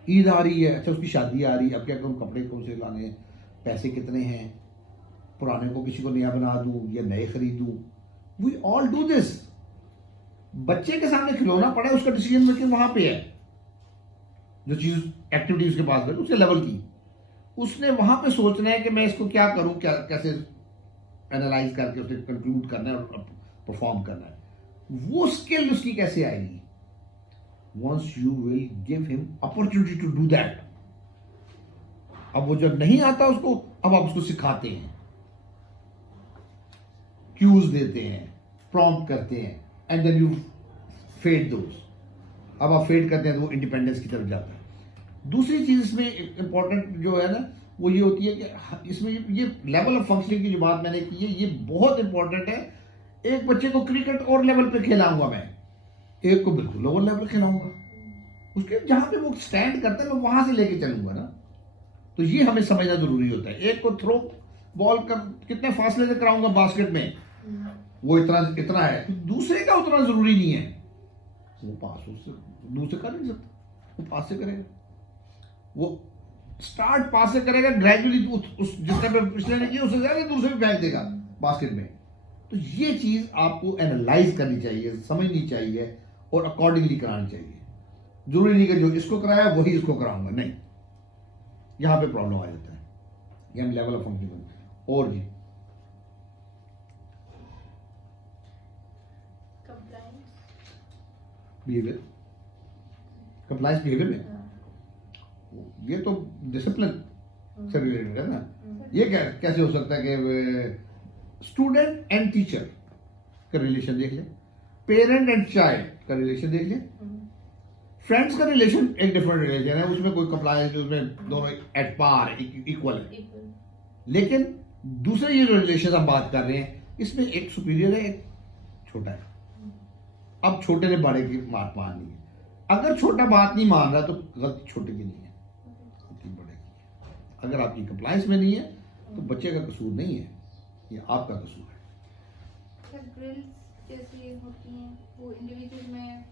Eid आ रही है, अच्छा उसकी शादी आ रही है, अब क्या करूं, कपड़े कौन से लाने हैं, पैसे कितने हैं, पुराने को किसी को नया बना दूं या नए खरीदूं। We all do this. बच्चे के सामने खिलौना पड़ा है, उसका डिसीजन मेकिंग वहां पे है। जो चीज एक्टिविटी उसके पास है उसके लेवल की, उसने वहां पे सोचना है कि मैं इसको क्या करूं, क्या कैसे एनालाइज करके उसे कंक्लूड करना है और परफॉर्म करना है। वो स्किल उसकी कैसे आएगी? Once you will give him opportunity to do that. अब वो जब नहीं आता उसको, अब आप उसको सिखाते हैं, क्यूज देते हैं, प्रॉम्प्ट करते हैं, एंड देन यू फेड दोस। अब आप फेड करते हैं तो वो इंडिपेंडेंस की तरफ जाता है। दूसरी चीज इसमें इंपॉर्टेंट जो है ना, वो ये होती है कि इसमें ये लेवल ऑफ फंक्शनिंग की जो बात मैंने की है, ये बहुत इंपॉर्टेंट है। एक बच्चे को क्रिकेट और लेवल पे खिलाऊंगा मैं, एक को बिल्कुल लोअर लेवल खिलाऊंगा। उसके जहां पे वो स्टैंड करता है मैं वहां से लेके चलूंगा ना। तो ये हमें समझना जरूरी होता है। एक को थ्रो बॉल कर कितने फासले से कराऊंगा बास्केट में, वो इतना है, दूसरे का उतना जरूरी नहीं है। वो पास उससे दूर से कर नहीं सकता, वो पास से करेगा। वो स्टार्ट पास से करेगा, ग्रेजुअली उस जितने पे पिछले ने किया उससे ज्यादा दूर से भी फेंक देगा बास्केट में। तो ये चीज आपको एनालाइज करनी चाहिए, समझनी चाहिए और अकॉर्डिंगली करानी चाहिए। जरूरी नहीं कि जो इसको कराया वही इसको कराऊंगा, नहीं। यहां पे प्रॉब्लम आ जाता है। ये हम लेवल ऑफ फंक्शनिंग। और जी बिहेवियर, कंप्लायंस बिहेवियर में ये तो डिसिप्लिन से रिलेटेड है ना। ये कैसे हो सकता है कि स्टूडेंट एंड टीचर का रिलेशन देख ले, पेरेंट एंड चाइल्ड का रिलेशन देख ले, फ्रेंड्स का रिलेशन एक डिफरेंट रिलेशन है, उसमें कोई कंप्लायंस, उसमें दोनों एट पार इक्वल है। लेकिन दूसरे ये जो रिलेशन हम बात कर रहे हैं, इसमें एक सुपीरियर है, एक छोटा है। अब छोटे ने बड़े की बात माननी है। अगर छोटा बात नहीं मान रहा तो गलती छोटे की नहीं है, गलती बड़े की। अगर आपकी कंप्लायंस में नहीं है तो बच्चे का कसूर नहीं है, ये आपका कसूर है। सर ड्रिल्स जैसी होती हैं वो इंडिविजुअल में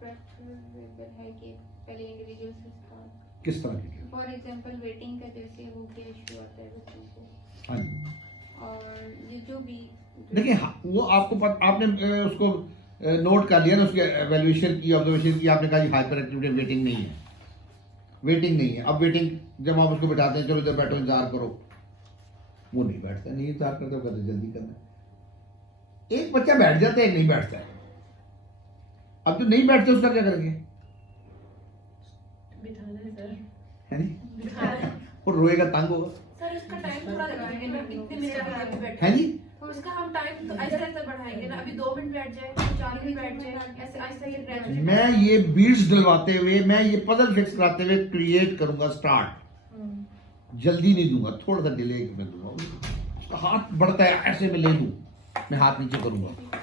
प्रेफरेबल है कि पहले इंडिविजुअल से स्टार्ट? किस तरह की? फॉर एग्जांपल वेटिंग का जैसे हो गया इशू आता है बच्चों को, हाँ जी। और ये जो भी देखिए वो आपको आपने उसको नोट कर लिया ना, उसकी एवेल्युएशन की, ऑब्जर्वेशन की, आपने कहा हाइपर एक्टिविटी वेटिंग नहीं है, वेटिंग नहीं है। अब वेटिंग जब आप उसको बैठाते हैं, चलो इधर बैठो इंतजार करो, वो नहीं बैठता, नहीं इंतजार करते, कहते जल्दी करना। एक बच्चा बैठ जाता है, एक नहीं बैठता है। अब जो नहीं बैठते उसका क्या करेंगे? बिठाना है सर, है नहीं? और रोएगा, तंग होगा, सर उसका टाइम थोड़ा लगाएंगे ना, कितने मिनट अभी बैठे है जी। तो उसका हम टाइम तो ऐसे ऐसे बढ़ाएंगे ना, अभी 2 मिनट बैठ जाए, 4 मिनट बैठ जाए, ऐसे ऐसे ये ग्रेजुअली मैं ये बीट्स डलवाते हुए, मैं ये पजल फिक्स कराते हुए क्रिएट करूंगा स्टार्ट। जल्दी नहीं दूंगा, थोड़ा सा डिले में दूंगा। उसका हाथ बढ़ता है, ऐसे में ले लूं, मैं हाथ नीचे करूंगा,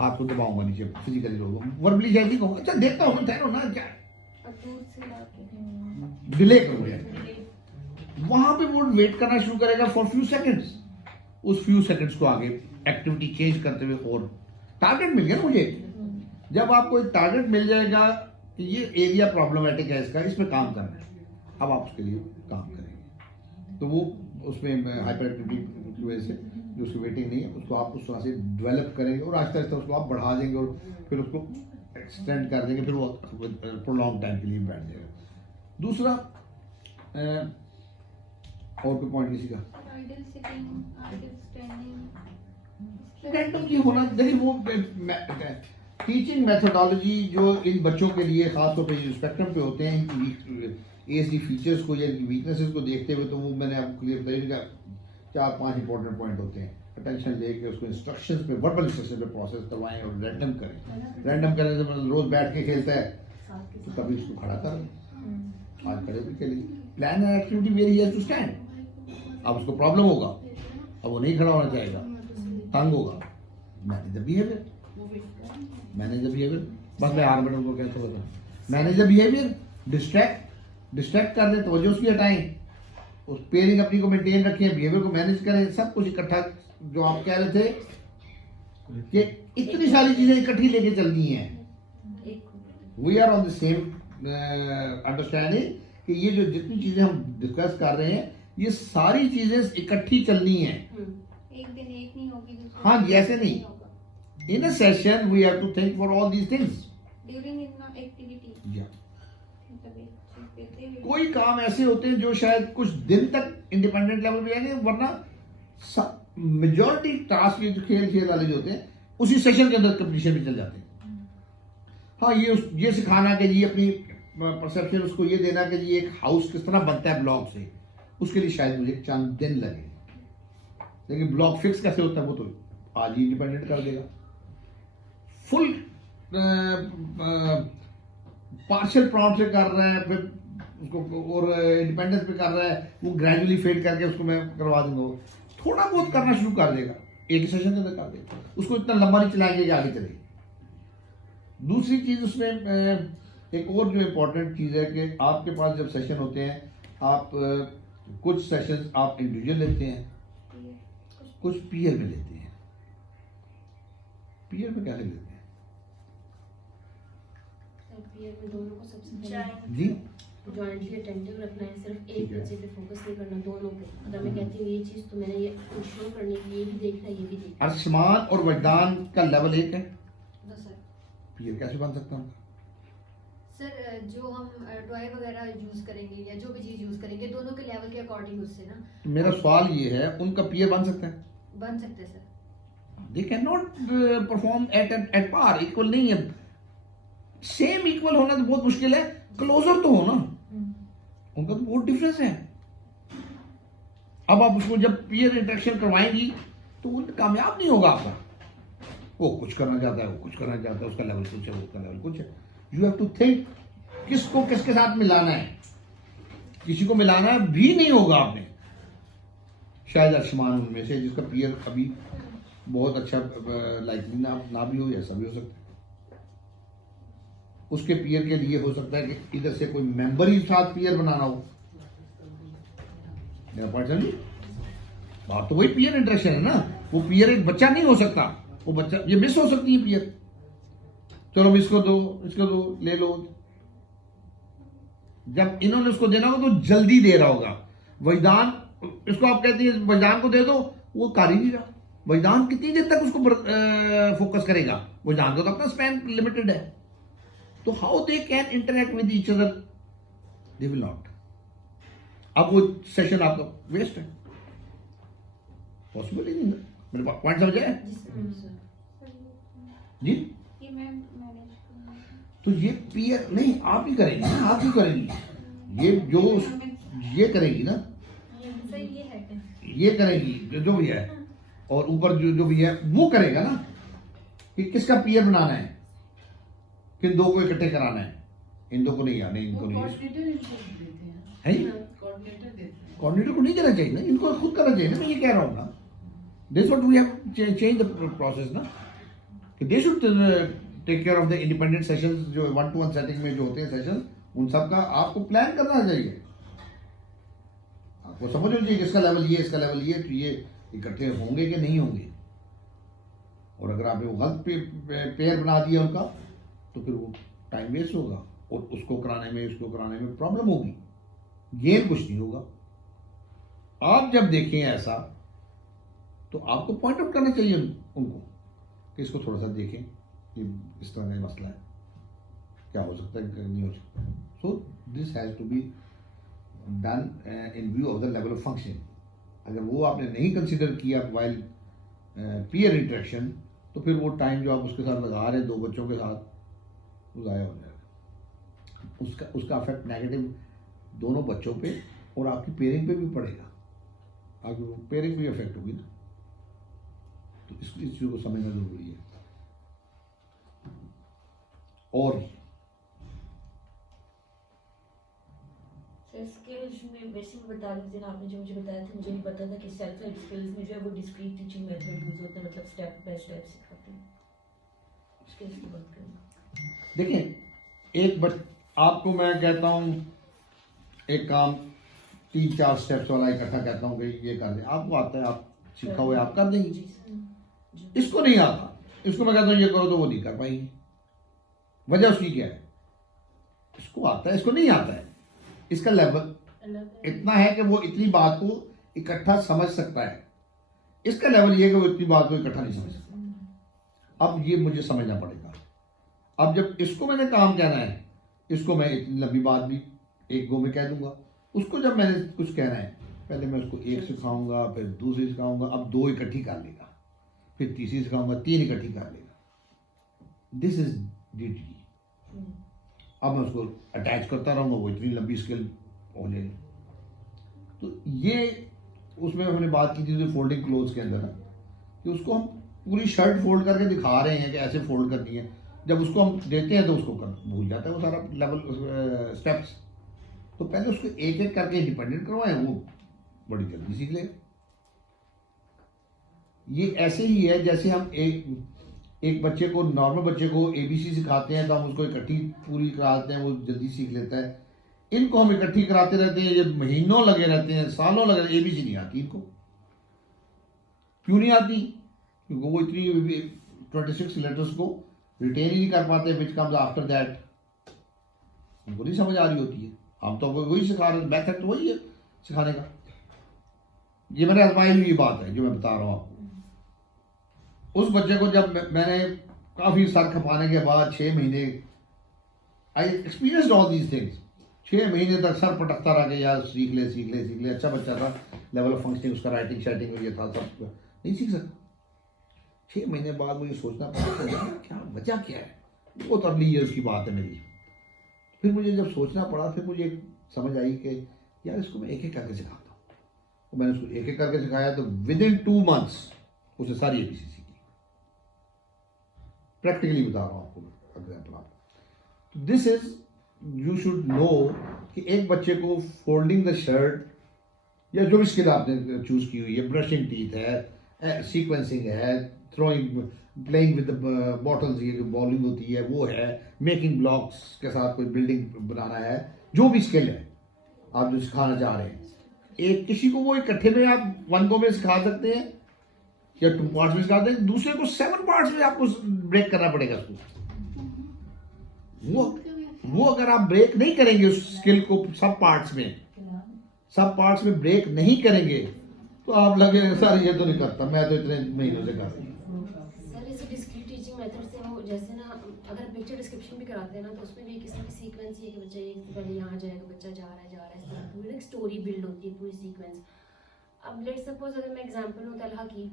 हाथ को दबाऊंगा नीचे, फिजिकली लोग वर्बली जल्दी कहूंगा, अच्छा देखता हूँ, ठहरो ना, क्या दूर से लाके डिले करूंगा। वहां पे वो वेट करना शुरू करेगा फॉर फ्यू सेकंड्स। उस फ्यू सेकंड्स को आगे एक्टिविटी चेंज करते हुए, और टारगेट मिल गया ना मुझे। जब आपको एक टारगेट मिल जाएगा कि ये एरिया प्रॉब्लमेटिक है, इसका इसमें काम करना है, अब आप उसके लिए काम करेंगे। तो वो उसमें हाइपर एक्टिविटी की वजह से जो उसकी वेटिंग नहीं है, उसको आप उस तरह से डेवलप करेंगे और आहिस्ता आहिस्ता उसको आप बढ़ा देंगे और फिर उसको एक्सटेंड कर देंगे, फिर वो प्रोलॉन्ग टाइम के लिए बैठ जाएगा। दूसरा और कोई पॉइंट किसी का? Idle sitting, idle standing, random ये होना, देखिए वो टीचिंग मेथोडोलॉजी जो इन बच्चों के लिए खासतौर पर जो स्पेक्ट्रम पे होते हैं, इनकी एएसडी फीचर्स को या इनकी वीकनेसेस को देखते हुए, तो वो मैंने आपको क्लियर बताया, इनका 4-5 इंपॉर्टेंट पॉइंट होते हैं। अटेंशन लेके उसको इंस्ट्रक्शंस पे, वर्बल इंस्ट्रक्शन पे प्रोसेस करवाएं और रैंडम करें। रैंडम करने से मतलब रोज बैठ के खेलता है तो कभी उसको खड़ा कर लें, आज खड़े होकर चलेगी, plan and activity where he has to stand. अब उसको प्रॉब्लम होगा, अब वो नहीं खड़ा होना चाहेगा, तंग होगा, manage the behaviour, manage the behaviour. बस मैं 8 मिनट को कैसे बताऊँ, मैनेज द बिहेवियर, डिस्ट्रैक्ट कर दें, तवज्जो उसकी हटाएं, उस पेयरिंग अपनी को मेंटेन रखें, बिहेवियर को मैनेज करें, सब कुछ इकट्ठा। जो आप कह रहे थे कि इतनी सारी चीजें इकट्ठी लेके चलनी है, we are on the same understanding कि ये जो जितनी चीजें हम डिस्कस कर रहे हैं ये सारी चीजें इकट्ठी चलनी है। एक दिन एक नहीं होगी, दूसरे हाँ, दिन ऐसे नहीं। होगा। In a session we have to think for all these things. During in activity मतलब एक चीज देते हुए कोई काम ऐसे होते हैं जो शायद कुछ दिन तक इंडिपेंडेंट लेवल पे जाएंगे, वरना मेजॉरिटी टास्क ये जो खेल वाले जो होते हैं उसी सेशन के अंदर कंपटीशन में चल जाते हैं। हाँ, ये सिखाना कि जी अपनी परसेप्शन उसको ये देना कि जी एक हाउस किस तरह बनता है ब्लॉक से, उसके लिए शायद मुझे 4 दिन लगे, लेकिन ब्लॉक फिक्स कैसे होता है वो तो आज ही इंडिपेंडेंट कर देगा। फुल पार्शियल प्रॉम्प्ट से कर रहा है, फिर उसको और इंडिपेंडेंस पे कर रहा है, वो ग्रेजुअली फेड करके उसको मैं करवा दूंगा। थोड़ा बहुत करना शुरू कर देगा, एक ही सेशन के अंदर कर देगा, उसको इतना लंबा नहीं चलाएंगे कि आगे चले। दूसरी चीज उसमें एक और जो इम्पोर्टेंट चीज है कि आपके पास जब सेशन होते हैं, आप कुछ सेशंस आप इंडिविजुअल लेते हैं, कुछ पीयर में लेते हैं। पीयर में कैसे लेते हैं पीयर में दोनों को सबसे पहले जी? जॉइंटली अटेंटिव रखना है, सिर्फ ठीक एक है। बच्चे पे फोकस नहीं करना, दोनों पे। अगर मैं कहती हूँ ये चीज़ तो मैंने ये शो करनी है, ये भी देखना है, ये भी देखना है। अरसमान और वजदान का लेवल एक है, सर पीयर कैसे बन सकता हूँ? सर जो हम टॉय वगैरह यूज करेंगे या जो भी चीज यूज करेंगे दोनों के लेवल के अकॉर्डिंग उससे ना तो मेरा सवाल ये है, उनका पीयर बन सकता है? बन सकते हैं sir. They can not perform at par, equal नहीं है। सेम इक्वल होना तो बहुत मुश्किल है, क्लोजर तो हो ना, उनका तो बहुत डिफरेंस है। अब आप उसको जब पीयर इंटरेक्शन करवाएंगी तो वो कामयाब नहीं होगा आपका। वो कुछ करना चाहता है, वो कुछ करना चाहता है, उसका लेवल कुछ है, उसका लेवल कुछ है। यू हैव टू थिंक किसको किसके साथ मिलाना है। किसी को मिलाना भी नहीं होगा आपने, शायद अरशमान उनमें से जिसका पीयर अभी बहुत अच्छा लाइकली ना भी हो, ऐसा भी हो सकता है। उसके पीयर के लिए हो सकता है कि इधर से कोई मेंबर ही साथ पीयर बनाना हो। मेरा पॉइंट समझिए, बात तो वही पीयर इंटरेक्शन है ना। वो पीयर एक बच्चा नहीं हो सकता, वो बच्चा ये मिस हो सकती है पीयर। चलो इसको दो, इसको दो, ले लो। जब इन्होंने उसको देना होगा तो जल्दी दे रहा होगा। वजदान, इसको आप कहते हैं वजदान को दे दो, वो कर ही नहीं रहा। वजदान कितनी देर तक उसको फोकस करेगा? वजदान को तो अपना स्पैन लिमिटेड है। तो how they can interact with each other? They will not. अब वो सेशन आपका वेस्ट है, पॉसिबल ही नहीं है। मेरे पॉइंट समझ आया जी? ये मैं मैनेज करूँगी। तो ये पीयर नहीं आप ही करेंगे ना, आप ही करेंगी। ये जो ये करेगी ना, सर ये है ये करेगी जो भी है, और ऊपर जो भी है वो करेगा ना कि किसका पीयर बनाना है, किन दो को इकट्ठे कराना है। इन दो को नहीं आने, इनको नहीं है। कोऑर्डिनेटर को नहीं देना चाहिए ना, इनको खुद करना चाहिए ना। मैं ये कह रहा हूँ ना, this what we have change the process ना, कि they should take care of the independent sessions. जो 1-to-1 सेटिंग में जो होते हैं सेशन, उन सब का आपको प्लान करना चाहिए। आपको समझ होनी चाहिए इसका लेवल ये, इसका लेवल ये, तो ये इकट्ठे होंगे कि नहीं होंगे। और अगर आपने वो गलत पेयर बना दिया उनका, तो फिर वो टाइम वेस्ट होगा और उसको कराने में, उसको कराने में प्रॉब्लम होगी, गेम कुछ नहीं होगा। आप जब देखें ऐसा, तो आपको पॉइंट आउट करना चाहिए उनको कि इसको थोड़ा सा देखें, कि इस तरह का मसला है, क्या हो सकता है, नहीं हो सकता। So this has to be done in view of the level of function. अगर वो आपने नहीं कंसिडर किया वाइल पीयर इंटरेक्शन, तो फिर वो टाइम जो आप उसके साथ लगा रहे हैं दो बच्चों के साथ, वो ज़ाया हो जाएगा। उसका अफेक्ट नेगेटिव दोनों बच्चों पे और आपकी पेयरिंग पे भी पड़ेगा। आपकी पेयरिंग भी अफेक्ट होगी ना। तो इस चीज़ को समझना जरूरी है। और सर स्किल्स में बेसिक बता दीजिए ना, आपने जो मुझे बताया था, मुझे नहीं पता था कि सेल्फ हेल्प स्किल्स में जो है वो डिस्क्रीट टीचिंग मेथड यूज होता है, मतलब स्टेप बाय स्टेप सिखाते हैं। स्किल्स की बात करें, देखें आपको मैं कहता हूँ एक काम 3-4 स्टेप्स वाला इकट्ठा कहता हूँ कि ये कर दें, आपको आता है, आप सीखा हुआ है, आप कर देंगे। जी सर। इसको नहीं आता, इसको मैं कहता हूँ ये करो तो वो नहीं कर पाएंगे। वजह उसकी क्या है? इसको आता है, इसको नहीं आता है। इसका लेवल इतना है कि वो इतनी बात को इकट्ठा समझ सकता है, इसका लेवल ये है कि वो इतनी बात को इकट्ठा नहीं समझ सकता। अब ये मुझे समझना पड़ेगा। अब जब इसको मैंने काम कहना है, इसको मैं इतनी लंबी बात भी एक गो में कह दूंगा। उसको जब मैंने कुछ कहना है, पहले मैं उसको एक सिखाऊंगा, फिर दूसरी सिखाऊंगा, अब 2 इकट्ठी कर लेगा, फिर तीसरी सिखाऊंगा, 3 इकट्ठी कर लेगा। This is DTE। अब मैं उसको अटैच करता रहूंगा, वो इतनी लंबी स्किल हो लेगी। तो ये उसमें हमने बात की थी फोल्डिंग क्लोथ के अंदर ना, कि उसको हम पूरी शर्ट फोल्ड करके दिखा रहे हैं कि ऐसे फोल्ड करनी है। जब उसको हम देते हैं तो उसको भूल जाता है वो सारा लेवल स्टेप्स। तो पहले उसको एक एक करके इंडिपेंडेंट करवाएं, वो बड़ी जल्दी सीख लेगा। ये ऐसे ही है जैसे हम एक बच्चे को, नॉर्मल बच्चे को ABC सिखाते हैं तो हम उसको इकट्ठी पूरी कराते हैं, वो जल्दी सीख लेता है। इनको हम इकट्ठी कराते रहते हैं, ये महीनों लगे रहते हैं, सालों लगे रहते हैं, ABC नहीं आती इनको। क्यों नहीं आती? क्योंकि वो इतनी 26 लेटर्स को रिटेन ही नहीं कर पाते, विच कम्स आफ्टर दैट। उनको नहीं समझ आ रही होती है। हम तो वही सिखा रहे हैं, मेथड तो वही है सिखाने का। ये मैंने आजमाई हुई बात है जो मैं बता रहा हूँ आपको। उस बच्चे को जब मैंने काफ़ी सर खपाने के बाद 6 महीने, I experienced all these things, 6 महीने तक सर पटकता रहा कि यार सीख ले सीख ले सीख ले। अच्छा बच्चा था, लेवल ऑफ फंक्शनिंग उसका, राइटिंग शाइटिंग में ये था, सब नहीं सीख सकता। 6 महीने बाद मुझे सोचना पड़ा क्या वजह क्या है। वो तो अगली ईयर की बात है मेरी। फिर मुझे जब सोचना पड़ा, फिर मुझे समझ आई कि यार इसको मैं एक एक करके सिखाता हूँ। तो मैंने उसको एक एक करके सिखाया, तो विद इन 2 मंथ्स उसे सारी ABC सीखी। प्रैक्टिकली बता रहा हूँ आपको एग्जाम्पल आपको। This is, you should know कि एक बच्चे को फोल्डिंग द शर्ट या जो भी स्किल आपने चूज की हुई है, ब्रशिंग टीथ है, सीक्वेंसिंग है, थ्रोइंग, प्लेइंग विद बॉटल्स, ये जो बॉलिंग होती है वो है, मेकिंग ब्लॉक्स के साथ कोई बिल्डिंग बनाना है, जो भी स्किल है आप जो सिखाना चाह रहे हैं, एक किसी को वो इकट्ठे में आप 1 गो में सिखा सकते हैं या 2 पार्ट्स में सिखा दें, दूसरे को 7 पार्ट्स में आपको ब्रेक करना पड़ेगा उसको। वो अगर आप ब्रेक नहीं करेंगे उस स्किल को सब पार्ट्स में ब्रेक नहीं करेंगे तो आप लगेगा सर ये तो नहीं करता, मैं तो इतने महीनों से कर रही हूँ। सर इस डिस्क्रीट टीचिंग मेथड से वो जैसे ना, अगर पिक्चर डिस्क्रिप्शन भी कराते हैं ना, तो उसमें भी एक किस्म की सीक्वेंस ही है कि बच्चा एक से पहले यहाँ जाएगा, बच्चा जा रहा है, इस तरह पूरी एक स्टोरी बिल्ड होती है, पूरी सीक्वेंस। अब लेट सपोज अगर मैं एग्जांपल लूँ तलहा की,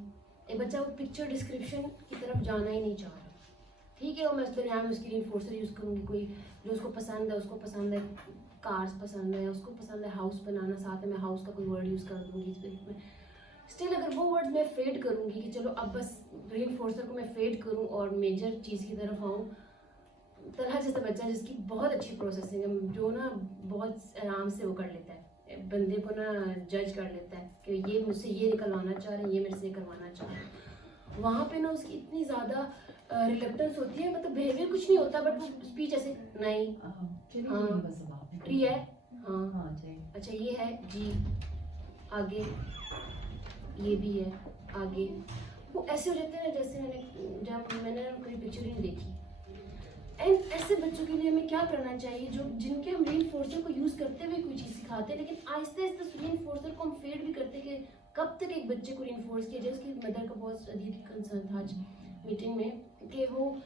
एक बच्चा वो पिक्चर डिस्क्रिप्शन की तरफ जाना ही नहीं चाह रहा, ठीक है, वो मैं उस दरमियान में उसकी रिइंफोर्सर यूज़ करूँगी, कोई जो उसको पसंद है, उसको पसंद है कार्स पसंद है, उसको पसंद है हाउस बनाना, साथ में मैं हाउस का कोई वर्ड यूज़ कर दूँगी इस बीच में। स्टिल अगर वो वर्ड मैं फेड करूँगी कि चलो अब बस रिइंफोर्सर को मैं फेड करूँ और मेजर चीज़ की तरफ आऊँ, तलहा जैसा बच्चा जिसकी बहुत अच्छी प्रोसेसिंग है, जो ना बहुत आराम से वो कर लेता है, बंदे को ना जज कर लेता है कि ये मुझसे ये निकलवाना चाह रहे हैं, ये मेरे से करवाना चाह रहे हैं, वहाँ पे ना उसकी इतनी ज़्यादा रिलेक्टेंस होती है, मतलब बिहेवियर कुछ नहीं होता, बट वो स्पीच ऐसे नहीं, हाँ फ्री है, हाँ अच्छा ये है जी, आगे ये भी है, आगे, वो ऐसे हो जाते हैं जैसे मैंने कोई पिक्चर ही नहीं देखी। एंड ऐसे बच्चों के लिए हमें क्या करना चाहिए, जो जिनके हम रीइंफोर्सर को यूज़ करते हुए कोई चीज़ सिखाते हैं, लेकिन आहिस्ते आहिस्ते रीइंफोर्सर को हम फेड भी करते हैं कि कब तक एक बच्चे को रीइंफोर्स किया जाए। उसकी मदर का बहुत अजीब कंसर्न था आज मीटिंग में कि वो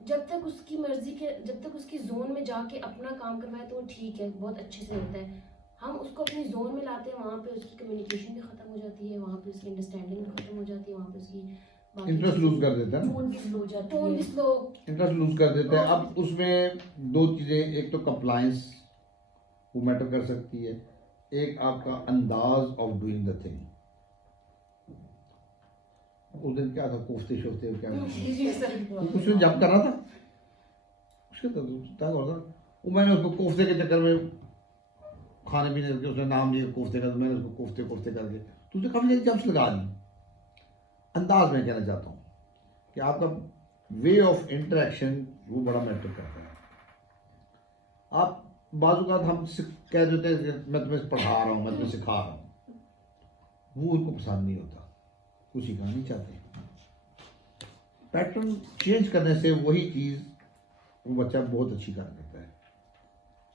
जब तक उसकी मर्जी के, जब तक उसकी जोन में जाके अपना काम करवाए तो वो ठीक है, बहुत अच्छे से होता है। हम उसको अपनी जोन में लाते हैं, वहाँ पे उसकी कम्युनिकेशन भी ख़त्म हो जाती है, वहाँ पे उसकी अंडरस्टैंडिंग भी ख़त्म हो जाती है, वहाँ पे उसकी इंटरेस्ट लूज कर देता है, टोन भी स्लो हो जाती है, इंटरेस्ट लूज कर देता है। अब उसमें 2 चीज़ें, एक तो कंप्लायंस वो मैटर कर सकती है, एक आपका अंदाज ऑफ डूइंग द थिंग। उस दिन क्या था, कोफ्ते शोफ्ते क्या कुछ जब करना था उसके वो मैंने उसको कोफ्ते के चक्कर में खाने पीने के उसने नाम लिया कोफ्ते का, तो मैंने उसको कोफ्ते कोफ्ते कर दिए, तो उसने काफ़ी सारी जम्स लगा दी। अंदाज में कहना चाहता हूँ कि आपका वे ऑफ इंटरेक्शन वो बड़ा मैटर करता है। आप बाजू का हम कह देते हैं कि मैं तुम्हें पढ़ा रहा हूँ, मैं तुम्हें सिखा रहा हूँ, वो उनको पसंद नहीं होता, कुछ सीखना नहीं चाहते। पैटर्न चेंज करने से वही चीज़ वो बच्चा बहुत अच्छी कर देता है।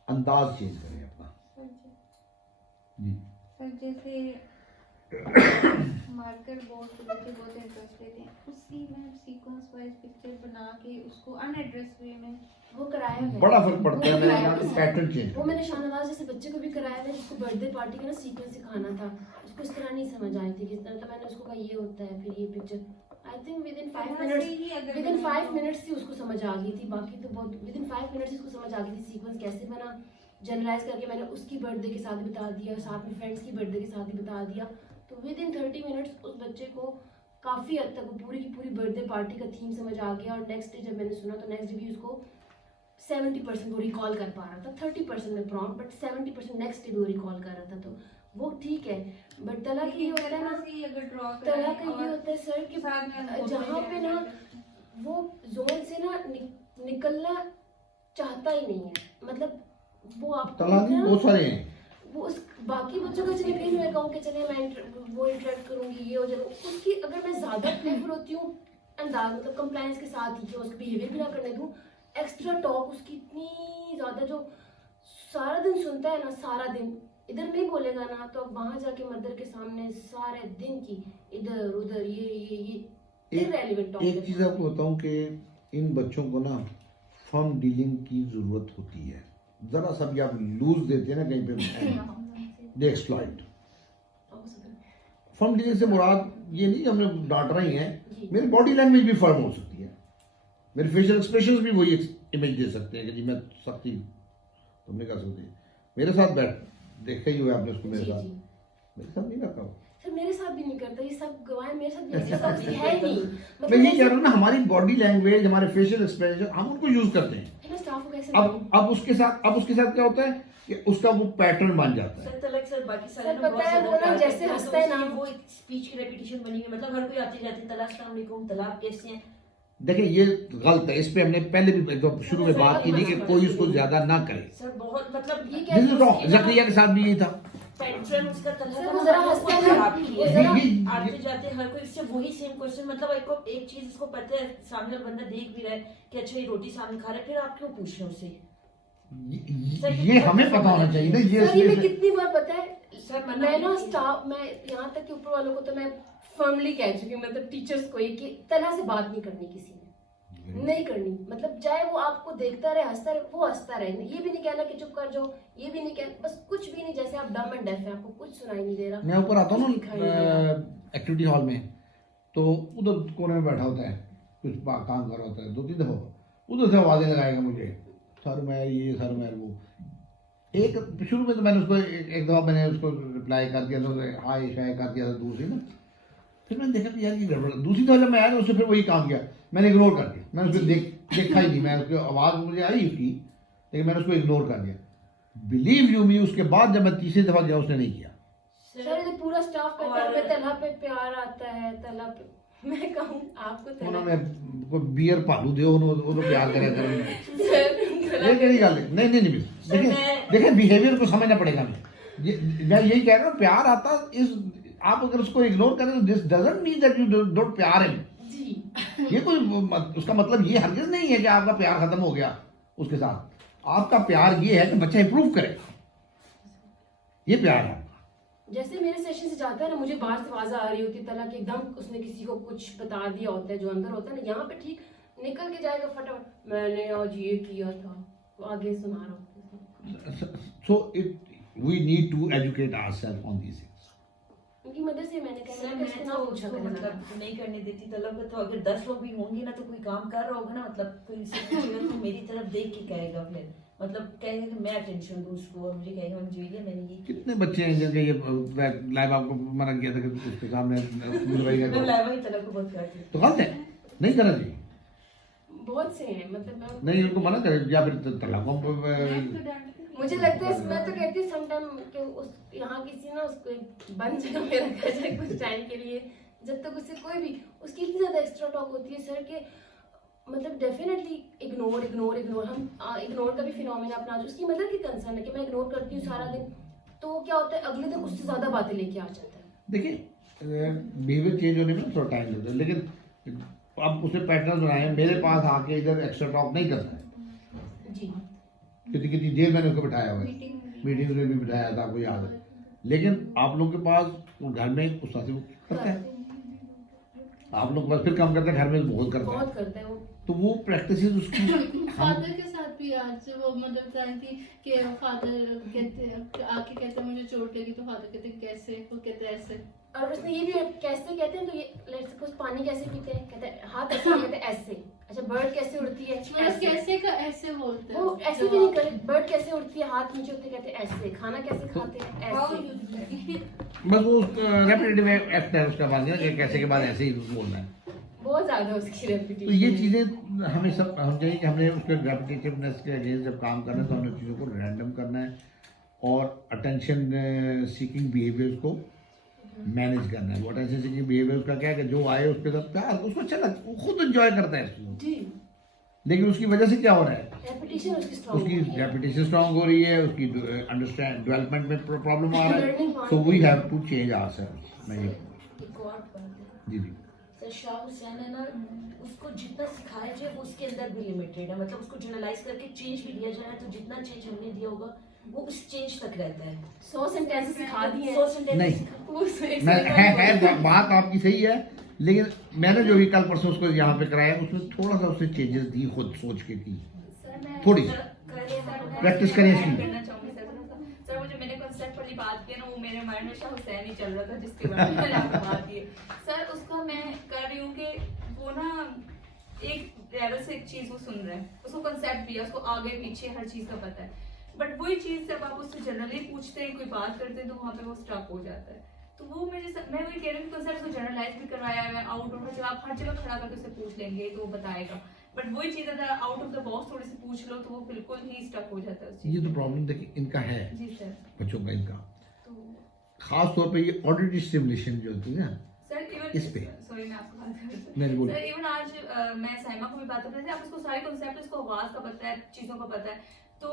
अंदाज चेंज करें अपना। जी सर जैसे मार्कर बोर्ड पे बच्चे बहुत इंटरेस्टेड हैं, उसी में सीक्वेंस वाइज पिक्चर बना के उसको अनएड्रेस वे में वो कराया है। बड़ा फर्क पड़ता है वो मेरे कराया यहाँ पे है। Pattern change. वो मैंने शाहनवाज जैसे बच्चे को भी कराया था जिसको बर्थडे पार्टी का ना सीक्वेंस सिखाना था, उसको इस तरह नहीं समझ आई थी, किस तरह। तो मैंने उसको कहा ये होता है, फिर ये picture I think within 5 minutes ही उसको समझ आ गई थी। बाकी तो बहुत विद इन 5 मिनट्स उसको समझ आ गई थी सीक्वेंस कैसे बना। जनरलाइज करके मैंने उसकी बर्थडे के साथ बता दिया, साथ में फ्रेंड्स की बर्थडे के साथ ही बता दिया। तो विद इन 30 मिनट्स उस बच्चे को काफ़ी हद तक वो पूरी की पूरी बर्थडे पार्टी का थीम समझ आ गया। और नेक्स्ट डे जब मैंने सुना तो नेक्स्ट डे भी उसको 70% वो रिकॉल कर पा रहा था, 30% में प्रॉम्प्ट, बट 70% नेक्स्ट डे भी वो रिकॉल कर रहा था। तो वो ठीक है। बट तला का ये होता है ना, तला का ये होता है सर कि जहाँ पे ना वो जोन से ना निकलना चाहता ही नहीं है, मतलब वो आप तला नहीं बहुत सारे हैं। वो उस बाकी बच्चों का चलिए फिर मैं कहूँ कि चलिए मैं वो इंटरेक्ट करूँगी, ये हो जाएगा उसकी। अगर मैं ज़्यादा प्लेफुल होती हूँ अंदाज मतलब कंप्लायंस के साथ ही कि उसको बिहेवियर भी ना करने दूँ, एक्स्ट्रा टॉक उसकी इतनी ज़्यादा जो सारा दिन सुनता है ना, सारा दिन इधर नहीं बोलेगा ना, तो अब वहाँ जाके मदर के सामने सारे दिन की इधर उधर ये इररेलेवेंट टॉक। एक चीज़ आपको बताऊं कि इन बच्चों को ना फर्म डीलिंग की ज़रूरत होती है। ज़रा सा भी आप लूज देते हैं ना कहीं पे, दे एक्सप्लॉइट। फर्म डीलिंग से मुराद ये नहीं कि हमने डांट रही हैं, मेरी बॉडी लैंग्वेज भी फर्म हो सकती है, मेरे फेशियल एक्सप्रेशंस भी वही इमेज दे सकते हैं कि जी मैं सख्ती तुम नहीं कर सकती। मेरे साथ बैठ देखा ही हुआ आपने उसको, मेरे साथ नहीं करता हूँ सर, मेरे साथ भी नहीं करता, ये सब गवाह मेरे साथ भी ऐसा कुछ है ही नहीं। मैं ये कह रहा हूँ ना, हमारी बॉडी लैंग्वेज, हमारे फेशियल एक्सप्रेशन हम उनको यूज करते हैं। स्टाफ को कैसे अब उसके साथ क्या होता है कि उसका वो पैटर्न बन जाता है। सर तलक सर बाकी सारे सर पता है वो ना जैसे हंसता है ना, वो स्पीच की रेपिटेशन बनी है, मतलब हर कोई आते जाते तलाक अस्सलाम वालेकुम तलाक कैसे हैं। देखिए ये गलत है, इस पे हमने पहले भी तो शुरू में बात की थी कि कोई उसको ज्यादा ना करे। सर बहुत मतलब ये दिस इज रॉन्ग। जकरिया के साथ भी यही था। पैटर्न उसका सर, तलक वो जरा हंसता है ना, वो जरा आते जाते हर कोई इससे वही सेम क्वेश्चन, मतलब एक चीज इसको पता है, सामने वाला बंदा देख भी रहा है कि अच्छा ये रोटी सामने खा रहा है, फिर आप क्यों पूछ रहे हो उससे। ये हमें पता होना चाहिए ना। सर ये मैं कितनी बार पता है सर मैं ना स्टाफ, मैं यहाँ तक कि ऊपर वालों को तो मैं फर्मली कह चुकी हूँ, मतलब टीचर्स को ही कि तरह से बात नहीं करनी किसी ने, नहीं करनी। मतलब चाहे वो आपको देखता रहे, हंसता रहे, वो हंसता रहे। ये भी नहीं कहना कि चुप कर जाओ, ये भी नहीं कहना, बस कुछ भी नहीं, जैसे आप डम एंड डेफ है, आपको कुछ सुनाई नहीं दे रहा। मैं ऊपर आता हूँ ना एक्टिविटी हॉल में, तो उधर कोने में बैठा होता है, कुछ काम कर रहा होता है, 2-3 दफा उधर से आवाजें लगाएगा मुझे, सर मैं ये, सर मैं वो। एक शुरू में तो मैंने उसको एक दफा मैंने उसको रिप्लाई कर दिया था, हाय शाय कर दिया था दूसरी ना। फिर मैंने देखा कि यार ये गड़बड़। दूसरी दफा जब मैं आया तो उससे फिर वही काम किया, मैंने इग्नोर कर दिया। मैंने उसको देखा ही नहीं, मैं उसकी आवाज़ मुझे आई उसकी, लेकिन मैंने उसको इग्नोर कर दिया। बिलीव यू मी, उसके बाद जब मैं तीसरी दफा गया उसने नहीं किया। सर ये पूरा स्टाफ कहता है तला पे प्यार आता है, तला पे मैं कहूँ आपको तला उन्होंने कोई बियर भालू दे उन्होंने प्यार करे ये केड़ी गल है। नहीं देखिए बिहेवियर को समझना पड़ेगा। मैं यही कह रहा हूँ, प्यार आता इस, आप अगर उसको इग्नोर करें तो this doesn't mean that you don't प्यार हिम। ये कोई उसका मतलब ये हरगिज नहीं है कि आपका प्यार खत्म हो गया उसके साथ। आपका प्यार ये है कि बच्चा इंप्रूव करे, ये प्यार है। जैसे मेरे सेशन से जाता है ना, मुझे बाहर से आवाज़ आ रही होती है तला कि एकदम उसने किसी को कुछ बता दिया होता है जो अंदर होता है ना, यहाँ पे ठीक निकल के जाएगा फटाफट, मैंने आज ये किया था, तो आगे सुना रहा हूँ। So we need to educate ourselves on these things. उनकी मदद से मैंने कहा सर मैं उसको ना पूछा उसको करना मतलब नहीं करने देती तलब। तो अगर 10 लोग भी होंगे ना तो कोई काम कर रहा होगा ना, मतलब कोई इससे पूछेगा तो मेरी तरफ देख के कहेगा, फिर मतलब कहेगा कि मैं अटेंशन दूं उसको, और मुझे कहेगा मुझे ये मैंने ये कितने बच्चे हैं जिनके ये लाइव आपको मना किया था कि उसके सामने मैं लाइव ही तलब को बहुत करती हूँ। तो गलत है, नहीं करना चाहिए। बहुत से हैं, मतलब नहीं उनको मना करें या फिर तलाक मुझे लगता है मैं तो कहती हूँ समटाइम कि उस यहाँ किसी ना उसको एक बंद जगह में रखा जाए कुछ टाइम के लिए, जब तक उससे कोई भी उसकी इतनी ज्यादा एक्स्ट्रा टॉक होती है सर के मतलब डेफिनेटली इग्नोर इग्नोर इग्नोर हम इग्नोर का भी फिनोमेना अपना उसकी मदर की कंसर्न है कि मैं इग्नोर करती हूँ सारा दिन, तो क्या होता है अगले दिन उससे ज्यादा बातें लेके आ जाता है। देखिए बिहेवियर चेंज होने में थोड़ा टाइम लगता है, लेकिन अब उसने पैटर्न बनाए, मेरे पास आके इधर एक्स्ट्रा टॉक नहीं करता है जी कितनी देर मैंने उसको बिठाया हुआ है, मीटिंग में भी बिठाया था, आपको याद है, लेकिन आप लोग के पास घर में उस तरह से वो करता है, आप लोग बस फिर कम करते हैं, घर में बहुत करता है वो, तो वो प्रैक्टिस उसकी फादर के साथ भी आज वो मतलब बताई थी कि फादर कहते आके कहते मुझे चोट लगी, तो फादर कहते कैसे, वो कहते ऐसे, और उसने ये भी कैसे कहते हैं तो ये लेट्स सपोज पानी कैसे पीते हैं, कहते हैं हाथ ऐसे, कहते हैं ऐसे, अच्छा बर्ड कैसे उड़ती है मतलब कैसे का ऐसे बोलते हैं, वो ऐसे भी नहीं करे, बर्ड कैसे उड़ती है हाथ नीचे होते कहते हैं ऐसे, खाना कैसे खाते हैं ऐसे, बस वो रेपिटेटिव एक्ट है उसका बात नहीं कैसे के बाद ऐसे ही बोलना है, बहुत ज्यादा उसकी रेपिटेशन। तो ये चीज़ें हमें सब हम चाहिए कि हमने उसके रेपिटेटिवनेस के अगेंस्ट जब काम करना है तो हमने चीज़ों को रैंडम करना है और अटेंशन सीकिंग बिहेवियर्स को मैनेज करना है। वो अटेंशन सीकिंग बिहेवियर का क्या है कि जो आए उसके साथ प्यार, उसको अच्छा लगता है, वो खुद एंजॉय करता है इसको जी, लेकिन उसकी वजह से क्या हो रहा है, रेपिटेशन उसकी रेपिटेशन स्ट्रांग हो रही है, उसकी अंडरस्टैंड डेवलपमेंट में प्रॉब्लम आ रहा है, so we have to change ourselves. मैं ये जी जी सर शाह हुसैन है ना, उसको जितना सिखाया जाए वो उसके अंदर भी लिमिटेड है, मतलब उसको जनरलाइज करके चेंज भी दिया जाए तो जितना चेंज हमने दिया होगा वो उस चेंज तक रहता है। 100 सेंटेंस सिखा दिए 100 सेंटेंस नहीं है बात आपकी सही है, लेकिन मैंने जो भी कल परसों उसको यहाँ पे कराया उसमें थोड़ा सा उसने चेंजेस दी, खुद सोच के की, थोड़ी प्रैक्टिस करें इसकी। करना चाहूंगी सर मुझे मैंने कॉन्सेप्ट वाली बात की ना, वो मेरे माइंड में शाह हुसैन ही चल रहा था जिसके बारे में मैंने आपको बात की सर, उसको मैं कर रही हूँ कि वो ना एक लेवल से एक चीज वो सुन रहा है, उसको कॉन्सेप्ट भी है, उसको आगे पीछे हर चीज का पता है, बट वही चीज जब आप उससे जनरली पूछते हैं, कोई बात करते हैं तो वहाँ पे वो स्टक हो जाता है। तो वो मैं वही कह रही हूँ कॉन्सेप्ट को जनरलाइज भी करवाया है, आउट ऑफ जब आप हर जगह खड़ा करके उससे पूछ लेंगे तो वो बताएगा, बट वही चीज अगर आउट ऑफ द बॉक्स थोड़ी सी पूछ लो तो वो बिल्कुल ही स्टक हो जाता है उस चीज। ये तो प्रॉब्लम देखिए इनका है जी सर, बच्चों का, इनका तो खास तौर पे ये ऑडिटरी स्टिमुलेशन जो होती है ना सर इवन इस पे सॉरी मैं आपको बात कर नहीं बोलिए। सर इवन आज मैं साइमा को भी बात कर रही थी, आप उसको सारे कॉन्सेप्ट, उसको आवाज का पता है, चीजों का पता है, तो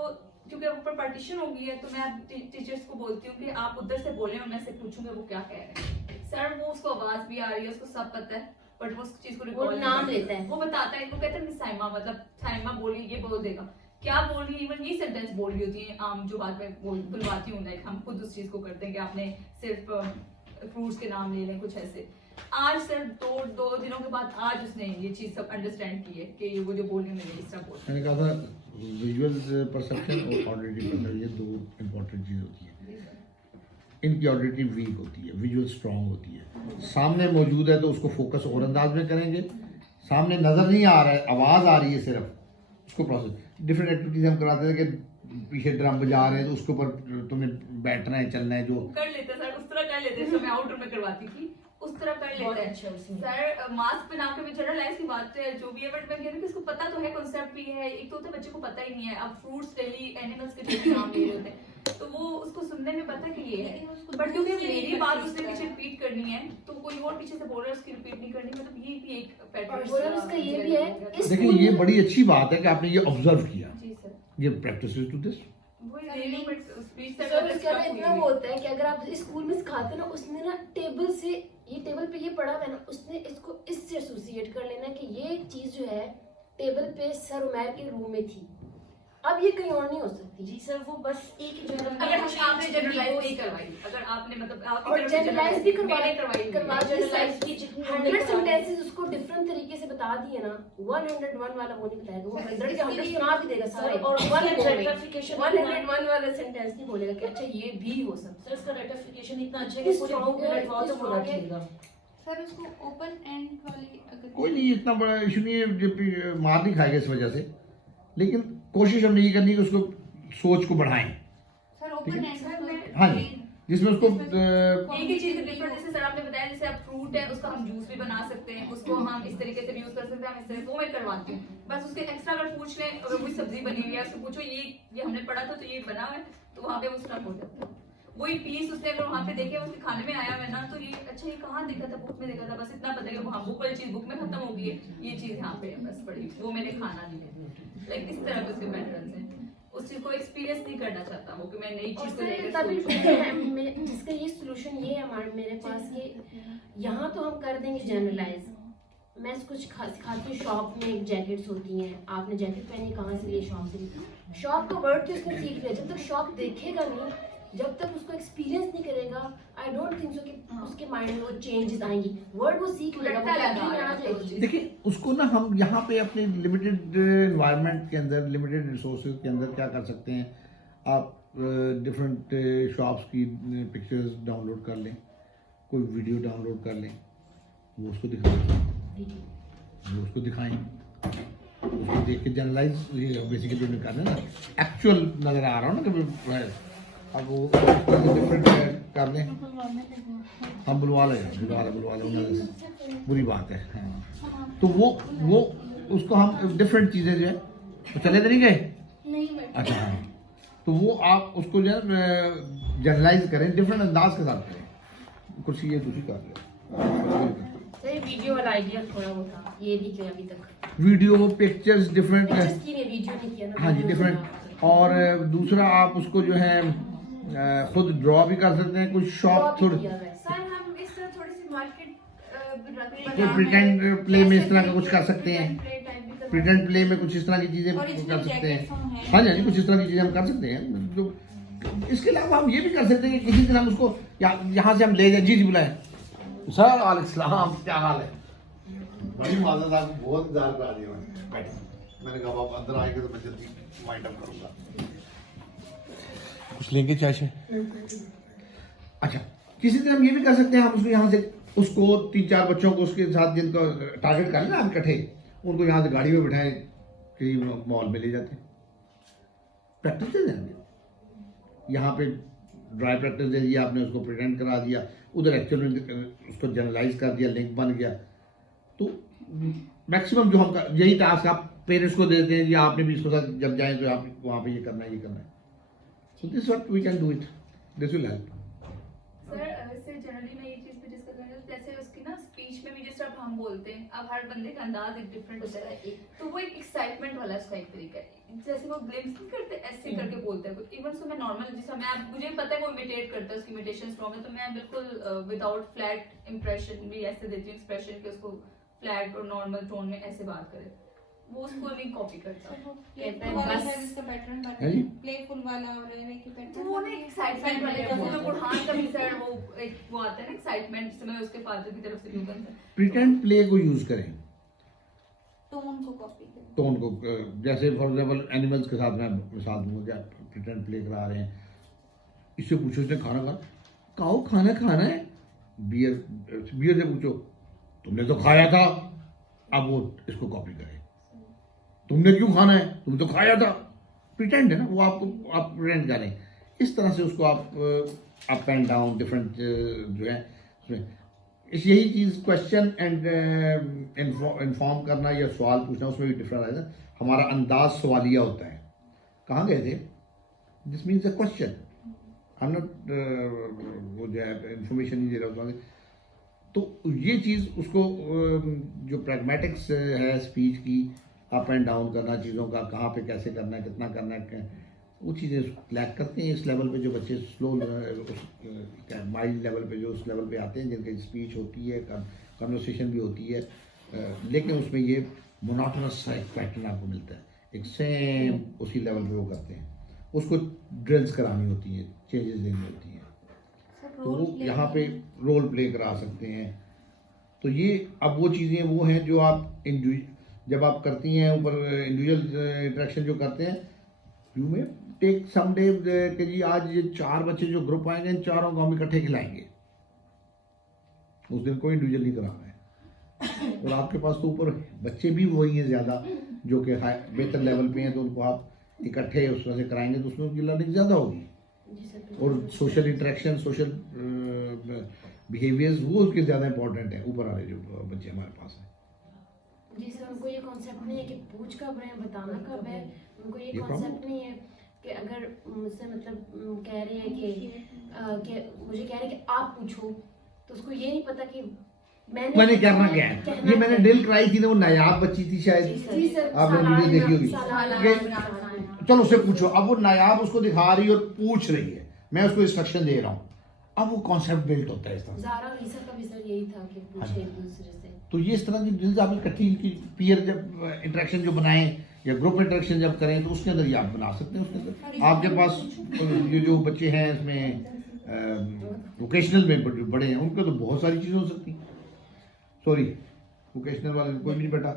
क्योंकि अब ऊपर पार्टीशन हो गई है तो मैं अब टीचर्स को बोलती हूँ कि आप उधर से बोले, मैं से पूछूंगी वो क्या कह रहे हैं। सर वो उसको आवाज भी आ रही है, उसको सब पता है, बट वो उस चीज को वो नाम लेता है, वो बताता है, वो कहता है मिस साइमा, मतलब साइमा बोली ये बोल देगा, क्या बोल रही है, इवन ये सेंटेंस बोल रही होती है आम जो बात मैं बुलवाती हूँ, लाइक हम खुद उस चीज को करते हैं कि आपने सिर्फ फ्रूट्स के नाम ले लें, कुछ ऐसे। आज सर दो दिनों के बाद आज उसने ये चीज सब अंडरस्टैंड की है कि वो जो बोल रही है मैंने इस तरह बोल, मैंने कहा था विजुअल परसेप्शन और ऑडिटरी परसेप्शन ये दो इंपॉर्टेंट चीज होती है। इनकी ऑडिटरी वीक होती है, विजुअल स्ट्रांग होती है, सामने मौजूद है तो उसको फोकस और अंदाज में करेंगे, सामने नजर नहीं आ रहा है, आवाज आ रही है सिर्फ, उसको प्रोसेस। डिफरेंट एक्टिविटीज हम कराते थे कि पीछे ड्रम बजा रहे हैं तो उसके ऊपर तुम्हें बैठना है, चलना है, जो कर लेते सर उस तरह कर लेते, जो मैं आउटडोर में करवाती थी उस तरह कर लेते हैं सर। मास्क पहना के भी जनरलाइज की बात है जो भी है, बट मैं कह रही हूँ कि इसको पता तो है, कॉन्सेप्ट भी है, एक तो होता है बच्चे को पता ही नहीं है, अब फ्रूट्स डेली एनिमल्स के डेली नाम ले रहे होते हैं तो वो उसको सुनने में पता कि ये है, बट क्योंकि मेरी बात उसने पीछे रिपीट करनी है तो कोई और पीछे से बोल रहा है उसकी रिपीट नहीं करनी, मतलब ये भी एक पैटर्न उसका ये भी है। देखिए ये बड़ी अच्छी बात है कि आपने ये ऑब्जर्व किया, जी सर, ये प्रैक्टिस टू दिस। सर उसका ना इतना वो होता है कि अगर आप स्कूल में सिखाते ना, उसने ना टेबल से ये टेबल पे ये पड़ा हुआ है ना, उसने इसको इससे एसोसिएट कर लेना कि ये चीज जो है टेबल पे सर उमैर के रूम में थी, अब ये कहीं और नहीं हो सकती। जी सर वो बस एक ही जगह अगर आपने जनरलाइज नहीं करवाई, अगर आपने मतलब और जनरलाइज भी करवाई जनरलाइज की जितनी 100 सेंटेंसेस उसको डिफरेंट तरीके से बता दिए ना, 101 वाला वो नहीं बताएगा, वो 100 के 100 सुना भी देगा सारे, और 101 वाला सेंटेंस नहीं बोलेगा कि अच्छा ये भी हो सकता सर इसका रेटिफिकेशन इतना अच्छा है कि पूरे बुक में रटवाओ तो वो रट लेगा। सर उसको ओपन एंड वाली अगर कोई नहीं, इतना बड़ा इशू नहीं है, मार नहीं खाएगा इस वजह से, लेकिन कोशिश हमने ये करनी है कि उसको सोच को बढ़ाएं। सर ओपन एंड हाँ जी, जिसमें उसको एक ही चीज डिफरेंट, जैसे सर आपने बताया जैसे अब फ्रूट है उसका हम जूस भी बना सकते हैं, उसको हम इस तरीके से भी यूज कर सकते हैं, हम इस तरह वो मैं करवाती हूँ। बस उसके एक्स्ट्रा अगर पूछ लें, अगर कोई सब्जी बनी हुई है उसको पूछो ये हमने पढ़ा था तो ये बना है, तो वहाँ पे वो स्टक हो जाता है। वही पीस उसने अगर वहाँ पे देखे उसके खाने में आया है ना, तो ये अच्छा ये कहाँ देखा था, बुक में देखा था, बस इतना पता है कि हाँ बुक वाली चीज बुक में खत्म हो गई है, ये चीज यहाँ पे है बस पड़ी, वो मैंने खाना नहीं है। लाइक इस तरह के उसके पैटर्न्स हैं, उस चीज को एक्सपीरियंस नहीं करना चाहता वो कि मैं नई चीज को लेकर जिसका ये सोल्यूशन ये है हमारे मेरे पास ये, यहाँ तो हम कर देंगे जनरलाइज। मैं कुछ सिखाती हूँ, शॉप में जैकेट्स होती हैं, आपने जैकेट पहनी कहाँ से लिए, शॉप से ली। शॉप का वर्ड तो इसने सीख लिया, जब तक शॉप देखेगा नहीं, जब तक उसको एक्सपीरियंस नहीं करेगा, आई डोंट थिंक सो कि उसके माइंड में वो चेंजेस आएंगी। वर्ड वो सीख लेगा, वो आ जाएगी। देखिए उसको ना हम यहाँ पे अपने लिमिटेड एनवायरनमेंट के अंदर, लिमिटेड रिसोर्सेज के अंदर क्या कर सकते हैं, आप डिफरेंट शॉप्स की पिक्चर्स डाउनलोड कर लें, कोई वीडियो डाउनलोड कर लें, वो उसको दिखाएं, वो उसको दिखाएं, उसको देख के जनरलाइज बेसिकली जो निकालना ना, एक्चुअल नज़र आ रहा हो ना कि अब वो डिफरेंट कर लें। हम बुलवा लें, बुरी बात है। हाँ। तो वो उसको हम डिफरेंट चीज़ें जो है तो चले तो नहीं गए, अच्छा हाँ, तो वो आप उसको जो है जनरलाइज करें, डिफरेंट अंदाज के साथ करें। कुर्सी ये दूसरी कर ले, वीडियो वाला आइडिया थोड़ा वो था, ये नहीं किया अभी तक, वीडियो पिक्चर्स डिफरेंट, वीडियो नहीं किया ना। हाँ जी डिफरेंट। और दूसरा आप उसको जो है खुद ड्रॉ भी कर सकते हैं, कुछ शॉप थोड़ी सर हम इस तरह थोड़ी सी मार्केट कोई प्रिटेंड प्ले में इस तरह का कुछ कर सकते हैं, प्रिटेंड प्ले में कुछ इस तरह की चीजें कर सकते हैं। हाँ जी कुछ इस तरह की चीजें हम कर सकते हैं। जो इसके अलावा हम ये भी कर सकते हैं कि किसी दिन हम उसको यहाँ से हम ले जाए। जी जी बुलाए सर, वालेकुम क्या हाल है? बड़ी माजरत, आपको बहुत इंतजार करा दिया मैंने कहा आप अंदर आएंगे तो मैं जल्दी माइंड अप करूँगा। कुछ लेंगे चाय से? अच्छा किसी दिन हम ये भी कर सकते हैं, हम उसको यहाँ से उसको 3-4 बच्चों को उसके साथ जिनको टारगेट करें ना हम इकट्ठे, उनको यहाँ से गाड़ी में बिठाएं, किसी मॉल में ले जाते हैं, प्रैक्टिस दे देंगे। यहाँ पे ड्राई प्रैक्टिस दे दिया आपने, उसको प्रिटेंड करा दिया, उधर एक्चुअल में उसको जनरलाइज कर दिया, लिंक बन गया। तो मैक्सिमम जो हम यही टास्क आप पेरेंट्स को देते हैं, या आपने भी इसको साथ जब जाएं तो आप वहाँ पे ये करना है, ये करना है। So this is what we can do it. This will help. Sir वैसे जनरली मैं ये चीज पे डिस्कस करना, जैसे उसकी ना स्पीच में भी जिस तरह हम बोलते हैं, अब हर बंदे का अंदाज एक डिफरेंट होता है, तो वो एक एक्साइटमेंट वाला उसका एक तरीका है, जैसे वो ग्लिम्स नहीं करते ऐसे करके बोलते हैं। इवन सो मैं नॉर्मल जिस समय मुझे पता है वो इमिटेट करता है, उसकी इमिटेशन स्ट्रॉन्ग है, तो मैं बिल्कुल विदाउट फ्लैट इंप्रेशन भी ऐसे देती हूँ एक्सप्रेशन कि उसको फ्लैट और नॉर्मल टोन में ऐसे बात करे, वो उसको नहीं कॉपी करता। प्लेफुल वाला और की पैटर्न वो ना एक्साइटमेंट वाले, जैसे जो बुरहान का भी सर वो आता है ना एक्साइटमेंट, जिसमें मैं उसके फादर की तरफ से भी बनता है। प्रिटेंड प्ले को यूज करें, टोन को कॉपी करें, टोन को, जैसे फॉर एग्जांपल एनिमल्स के साथ मैं मिसाल दूंगा, क्या प्रिटेंड प्ले करा रहे हैं, इससे पूछो इसने खाना खाना, काऊ खाना खाना है, बियर से पूछो तुमने तो खाया था, अब वो इसको कॉपी करे, तुमने क्यों खाना है, तुमने तो खाया था, प्रिटेंड है ना वो, आपको आप प्रिटेंड करें। इस तरह से उसको आप अप एंड डाउन डिफरेंट जो है उसमें यही चीज़ क्वेश्चन एंड इन्फॉर्म करना या सवाल पूछना, उसमें भी डिफरेंट है ना, हमारा अंदाज सवालिया होता है। कहाँ गए थे, this means a question, I am not वो जो है इंफॉर्मेशन नहीं दे रहा उसमें। तो ये चीज़ उसको जो प्रैग्मेटिक्स है स्पीच की, अप एंड डाउन करना चीज़ों का, कहाँ पे कैसे करना है, कितना करना है, वो चीज़ें लैक करते हैं। इस लेवल पे जो बच्चे स्लो माइल्ड लेवल पे जो उस लेवल पे आते हैं, जिनकी स्पीच होती है, कन्वर्सेशन भी होती है, लेकिन उसमें ये मोनोटोनस सा एक पैटर्न आपको मिलता है, एक सेम उसी लेवल पे वो करते हैं, उसको ड्रिल्स करानी होती है, चेंजेस देनी होती हैं, तो वो यहाँ पे रोल प्ले करा सकते हैं। तो ये अब वो चीज़ें वो हैं जो आप जब आप करती हैं ऊपर इंडिविजुअल इंटरेक्शन जो करते हैं, यू में टेक सम डे कि जी आज ये 4 बच्चे जो ग्रुप आएंगे, इन 4 को हम इकट्ठे खिलाएंगे, उस दिन कोई इंडिविजुअल नहीं कराना है। और आपके पास तो ऊपर बच्चे भी वही हैं ज़्यादा जो कि बेहतर लेवल पे हैं, तो उनको आप इकट्ठे उस तरह से कराएंगे तो उसमें उनकी लर्निंग ज़्यादा होगी। जी सर और सोशल इंटरेक्शन, सोशल बिहेवियर्स, वो उसके ज़्यादा इंपॉर्टेंट है ऊपर वाले जो बच्चे हमारे पास हैं। जी सर, उनको ये कॉन्सेप्ट नहीं है कि पूछ कब रहे हैं, बताना कब है। उनको ये ये कॉन्सेप्ट नहीं है कि अगर मुझसे मतलब कह रहे हैं कि मुझे कह रहे हैं कि आप पूछो, तो उसको ये नहीं पता कि मैंने करना क्या है। ये मैंने ड्रिल कराई थी ना, वो नायाब बच्ची थी शायद, जी सर, आपने वीडियो देखी होगी। सालाना। चलो उससे पूछो, अब वो नायाब उसको दिखा रही है और पूछ रही है, मैं उसको इंस्ट्रक्शन दे रहा हूँ, अब वो कॉन्सेप्ट बिल्ट होता है इस तरह से। ज़ारा और ईसा का भी सर यही था कि पूछे एक दूसरे से। तो ये इस तरह की ड्रिल्स आप इकट्ठी पीयर जब इंटरेक्शन जो बनाएं या ग्रुप इंटरेक्शन जब करें, तो उसके अंदर ये आप बना सकते हैं। उसके अंदर आपके पास ये जो बच्चे हैं इसमें वोकेशनल में बड़े हैं, उनको तो बहुत सारी चीज़ें हो सकती हैं। सॉरी, वोकेशनल वाले कोई भी नहीं बैठा,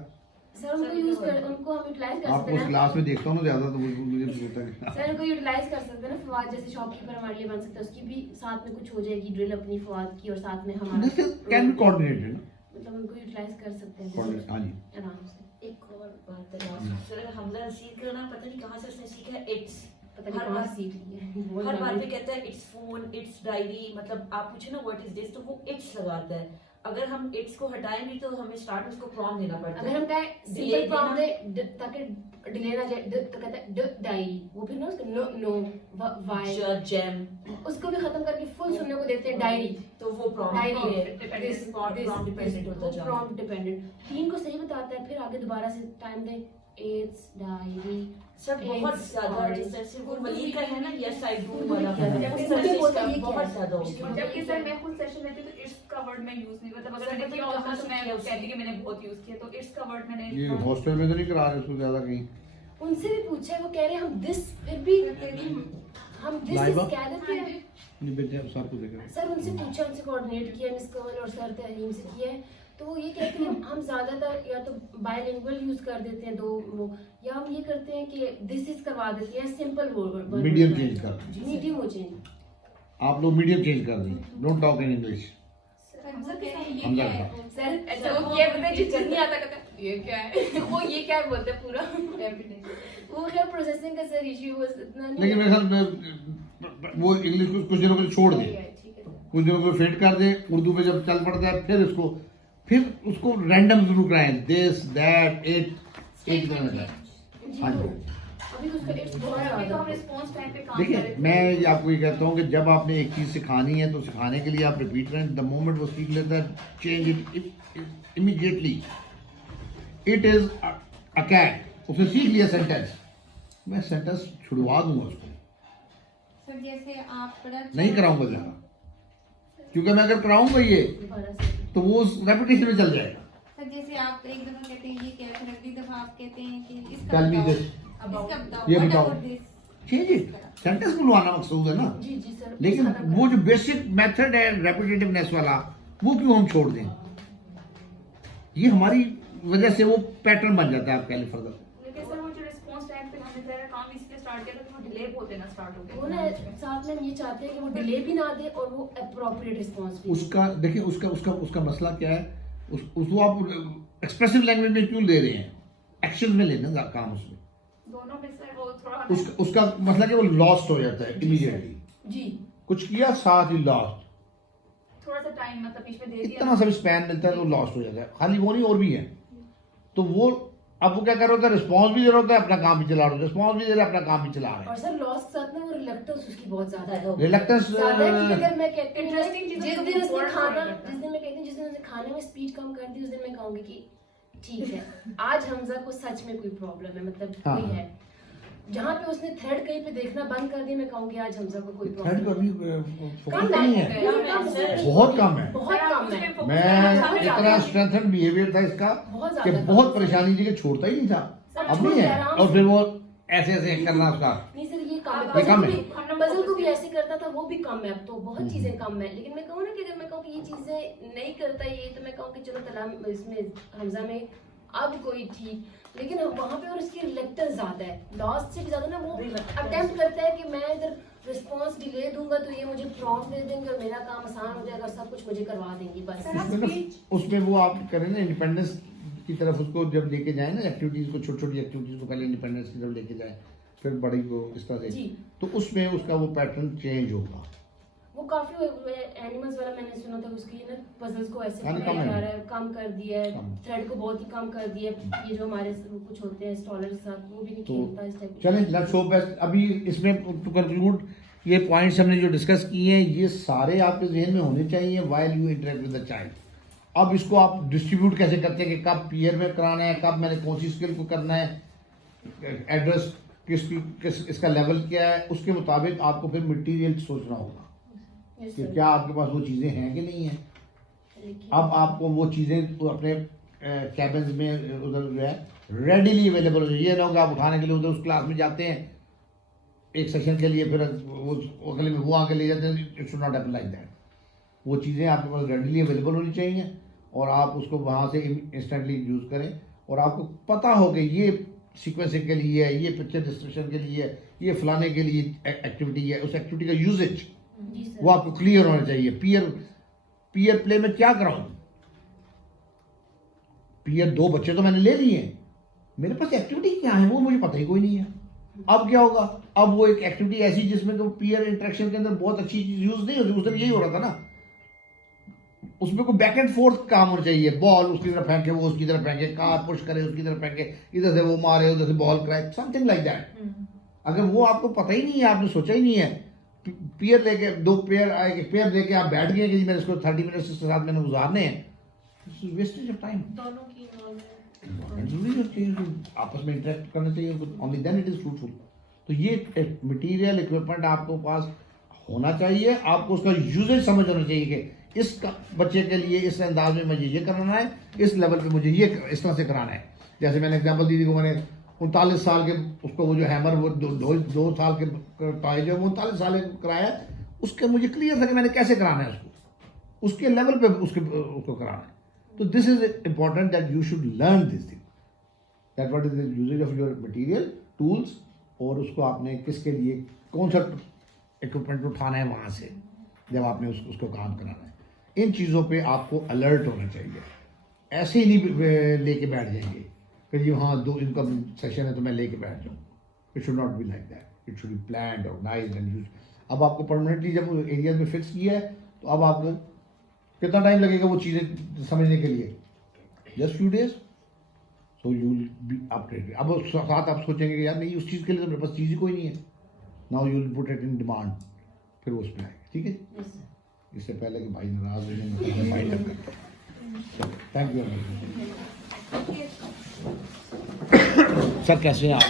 सर उनको यूज कर, उनको हम यूटिलाइज कर आपको सकते उस हैं ना क्लास में देखता हूँ ना ज़्यादा, तो मुझे होता है। सर, उनको यूटिलाइज कर सकते हैं ना। फवाद जैसे शॉपकीपर हमारे लिए बन सकता है, उसकी भी साथ में कुछ हो जाएगी ड्रिल अपनी फवाद की, और साथ में हमारा कैन बी कोऑर्डिनेटेड ना, मतलब उनको यूटिलाइज कर सकते हैं कोऑर्डिनेट। हाँ जी, आराम से। एक और बात है लास्ट, सर हमला रसीद का ना पता नहीं कहाँ से उसने सीखा है, इट्स पता नहीं कहाँ से सीख ली है। हर बात पे कहता है इट्स फोन, इट्स डायरी, मतलब आप पूछे ना व्हाट इज दिस, तो वो इट्स लगाता है। अगर हम इट्स को हटाएं नहीं तो हमें स्टार्ट उसको प्रॉम्प्ट देना पड़ता है। अगर हम कहें सिंपल प्रॉम्प्ट दे ताकि डिले ना जाए, तो कहता है द डायरी, वो फिर ना उसको नो नो वाई जैम, उसको भी खत्म करके फुल सुनने को देते हैं डायरी। तो वो diary prompt this prompt dependent होता जाए। Prompt dependent. तीन को सही बताता है, फिर आगे दोबारा से टाइम दे, इट्स डायरी सब बहुत ज्यादा रिसेसिव वो वली का है ना, यस आई डू वाला जबकि बहुत सर ज्यादा हो गया। जबकि सर मैं खुद सेशन में थी तो इट्स का वर्ड मैं यूज नहीं, मतलब अगर मैंने किया होता तो मैं कहती कि मैंने बहुत यूज किया, तो इट्स का वर्ड मैंने ये हॉस्टल में तो नहीं करा रहे उसको ज़्यादा कहीं। उनसे भी पूछा है, वो कह रहे हैं हम दिस, फिर भी हम दिस लाइबा? कह देते हैं। नहीं बेटे, अब सर को देख रहे हैं। सर उनसे पूछा, उनसे कोऑर्डिनेट किया मिस कमल और सर तहरीम से किया है, तो वो ये कहते हैं हम ज्यादातर या तो बायलिंगुअल यूज कर देते हैं दो वो, या हम ये करते हैं कि दिस इज करवा देते हैं, सिंपल वर्ड मीडियम चेंज कर, मीडियम हो चेंज। आप लोग मीडियम चेंज कर दें, don't talk in English. Hamza कह रहे हैं ये हमजा क्या है? का। सर अच्छा वो ये पता है जिस चीज नहीं आता कहता है, ये क्या है वो ये क्या है बोलते हैं पूरा वो खैर प्रोसेसिंग का सर इशू वो इतना नहीं लेकिन मेरे ख्याल में वो इंग्लिश को कुछ दिनों के लिए छोड़ दें, ठीक है। कुछ दिनों को फेड कर दें, उर्दू पे जब चल पड़ता है फिर उसको रैंडम जरूर कराएं, दिस दैट इट एक दिन में। हाँ जी, अभी उसका इट्स बहुत अभी तो ज्यादा हम रिस्पांस टाइम पे काम कर रहे देखिए थे। मैं ये आपको ये कहता हूँ कि जब आपने एक चीज़ सिखानी है तो सिखाने के लिए आप रिपीट करें। द मोमेंट वो सीख लेता है, change it immediately. It is a cat, उसने सीख लिया सेंटेंस, मैं सेंटेंस छुड़वा दूंगा उसको, सर जैसे आप बड़ा नहीं कराऊंगा ज़्यादा, क्योंकि मैं अगर कराऊंगा ये दोबारा से तो वो उस रेपिटेशन में चल जाएगा। सर जैसे आप एक दफा कहते हैं ये क्या है, फिर अगली दफा आप कहते हैं कि इसका Tell me बताओ, this. इसका बताओ, ये what बताओ। about this? Change it, sentence बुलवाना मकसूद है ना। जी जी सर लेकिन खत्म वो कर- जो बेसिक मेथड है रेपिटेटिवनेस वाला, वो क्यों हम छोड़ दें? ये हमारी वजह से वो पैटर्न बन जाता है आपका फर्दर। लेकिन सर वो जो रिस्पांस टाइम पे हमने तेरा काम इसलिए स्टार्ट किया था कि वो डिले बहुत देना स्टार्ट हो वो गया। ना साथ में हम ये चाहते हैं कि वो डिले भी ना दे और वो अप्रोप्रिएट रिस्पांस भी उसका देखिए, उसका मसला क्या है, उसको आप एक्सप्रेसिव लैंग्वेज में क्यों ले रहे हैं? एक्शन में लेना काम उसमें। दोनों में सर वो थोड़ा उसका मसला कि वो लॉस्ट हो जाता है इमीडिएटली, जी कुछ किया साथ ही लॉस्ट, थोड़ा सा टाइम मतलब बीच में दे दिया। इतना सा भी स्पैन मिलता है तो लॉस्ट हो जाता है। खाली वो नहीं और भी है, तो वो अब वो क्या कर रहा होता है, रिस्पॉन्स भी दे रहा होता है, अपना काम भी चला रहा होता है, रिस्पॉन्स भी दे रहा है, अपना काम भी चला रहा और सर लॉस के साथ ना वो रिलक्टेंस उसकी बहुत ज्यादा है। है। रिलक्टेंस ज्यादा है कि अगर मैं कहती हूँ Interesting चीज़ों जिस को दिन उसने forward खाना, करता है। जिस दिन मैं कहती हूँ जिस दिन उसने खाने में स्पीड कम कर दी, उस दिन मैं कहूंगी कि ठीक है आज हमजा को सच में कोई प्रॉब्लम है, मतलब हाँ। कोई है। जहाँ पे उसने थर्ड कहीं पे देखना बंद कर दिया, मैं कहूंगी आज हमजा को कोई थर्ड प्रॉब्लम कभी कम फोकस नहीं है, है बहुत कम है। बहुत कम है मैं इतना स्ट्रेंथन बिहेवियर था इसका बहुत कि ज्यादा बहुत परेशानी थी कि छोड़ता ही नहीं था, अब नहीं है। और फिर वो ऐसे ऐसे करना उसका नहीं सर ये कम ये कम है। है। पजल को भी ऐसे करता था, वो भी कम है। अब तो बहुत चीजें कम है, लेकिन मैं कहूँ ना कि अगर मैं कहूँ कि ये चीजें नहीं करता ये, तो मैं कहूँ कि चलो तलाम इसमें हमजा में अब कोई ठीक, लेकिन वहाँ पे और इसकी रिलेक्टेंस ज्यादा है, लॉस से भी ज्यादा ना। वो अटेम्प्ट करता है कि मैं इधर रिस्पांस डिले दूंगा तो ये मुझे प्रॉम्प्ट दे देंगे और मेरा काम आसान हो जाएगा, सब कुछ मुझे करवा देंगी बस। उसमें वो आप करें ना इंडिपेंडेंस की तरफ, उसको जब लेके जाए ना एक्टिविटीज को, छोटी छोटी एक्टिविटीज को पहले इंडिपेंडेंस की तरफ लेके जाए, फिर बड़ी को इस तरह जी। से, तो उसमें उसका वो पैटर्न चेंज होगा। वो काफी एनिमल्स वाला मैंने सुना था, उसकी ना पजल्स को ऐसे यानी बनाया कम जा है। रहा है, कम कर दिया है, कम। थ्रेड को बहुत ही कम कर दिया है। ये जो हमारे कुछ होते हैं इंस्टॉलर के साथ, वो भी नहीं तो खेलता इस टाइप चलें, लेट्स होप बेस्ट। अभी इसमें टू कंक्लूड, ये पॉइंट्स हमने जो डिस्कस किए हैं ये सारे आपके जहन में होने चाहिए while you interact with the child. अब इसको आप डिस्ट्रीब्यूट कैसे करते हैं कि कब पीयर में कराना है, कब मैंने कौन सी स्किल को करना है, एड्रेस किस इसका लेवल क्या है, उसके मुताबिक आपको फिर मटेरियल सोचना होगा कि क्या आपके पास वो चीज़ें हैं कि नहीं है। अब आपको वो चीज़ें तो अपने कैबिन्स में उधर जो है रेडीली अवेलेबल हो जाए। ये ना हो कि आप उठाने के लिए उधर उस क्लास में जाते हैं एक सेशन के लिए, फिर वो अगले में वो आके ले जाते हैं। It should not happen like that. वो चीज़ें आपके पास रेडीली अवेलेबल होनी चाहिए और आप उसको वहाँ से इंस्टेंटली यूज़ करें। और आपको पता हो कि ये सीक्वेंसिंग के लिए है, ये पिक्चर डिस्क्रिप्शन के लिए है, ये फलाने के लिए एक्टिविटी है, उस एक्टिविटी का यूजेज वो आपको क्लियर होना चाहिए। पीयर प्ले में क्या कराऊं, पीयर 2 बच्चे तो मैंने ले लिए हैं, मेरे पास एक्टिविटी क्या है वो मुझे पता ही कोई नहीं है। अब क्या होगा, अब वो एक एक्टिविटी ऐसी जिसमें तो पीयर इंटरेक्शन के अंदर बहुत अच्छी चीज यूज नहीं होती। उस दिन यही हो रहा था ना, उसमें कोई बैक एंड फोर्थ काम होना चाहिए। बॉल उसकी तरफ फेंके, वो उसकी तरफ फेंके, कार पुश करे उसकी तरफ फेंके, इधर से वो मारे उधर से बॉल कराए, समथिंग लाइक दैट। अगर वो आपको पता ही नहीं है, आपने सोचा ही नहीं है, पेयर लेके 2 पेयर आए, एक पेयर लेके आप बैठ गए कि मैंने इसको 30 मिनट्स इसके साथ मैंने गुजारने हैं, वेस्टेज ऑफ टाइम। दोनों की जरूरी है, आपस में इंटरेक्ट करना चाहिए, only then it is fruitful. तो ये मटेरियल इक्विपमेंट आपको पास होना चाहिए। आपको उसका यूजेज समझ होना चाहिए कि इस बच्चे के लिए इस अंदाज में मुझे ये कराना है, इस लेवल पे मुझे ये इस तरह से कराना है। जैसे मैंने एग्जांपल दी थी को, मैंने 39 साल के उसको वो जो हैमर वो 2 साल के टॉय जो 39 साल के कराया, उसके मुझे क्लियर था कि मैंने कैसे कराना है उसको, उसके लेवल पे उसको कराना है। तो this is important that you should learn this thing, that what is the usages of your material tools, और उसको आपने किसके लिए कौन सा इक्विपमेंट उठाना है वहाँ से जब आपने उसको काम कराना है। इन चीज़ों पे आपको अलर्ट होना चाहिए। ऐसे ही नहीं लेके बैठ जाएंगे कि जी हाँ 2 इनका सेशन है तो मैं लेके बैठ जाऊँ। It should not be like that, it should be planned, organised and use. अब आपको परमानेंटली जब एरियाज में फिक्स किया है तो अब आपको कितना टाइम लगेगा वो चीज़ें समझने के लिए, just few days. So you will be updated. अब साथ आप सोचेंगे कि यार नहीं उस चीज़ के लिए तो मेरे पास चीज़ ही कोई नहीं है, now you will put it in demand, फिर वो उस पर आएगा। ठीक है, इससे पहले कि भाई नाराज हो जाए, फाइंड अप करते हैं। Thank you. सर कैसे हैं आप?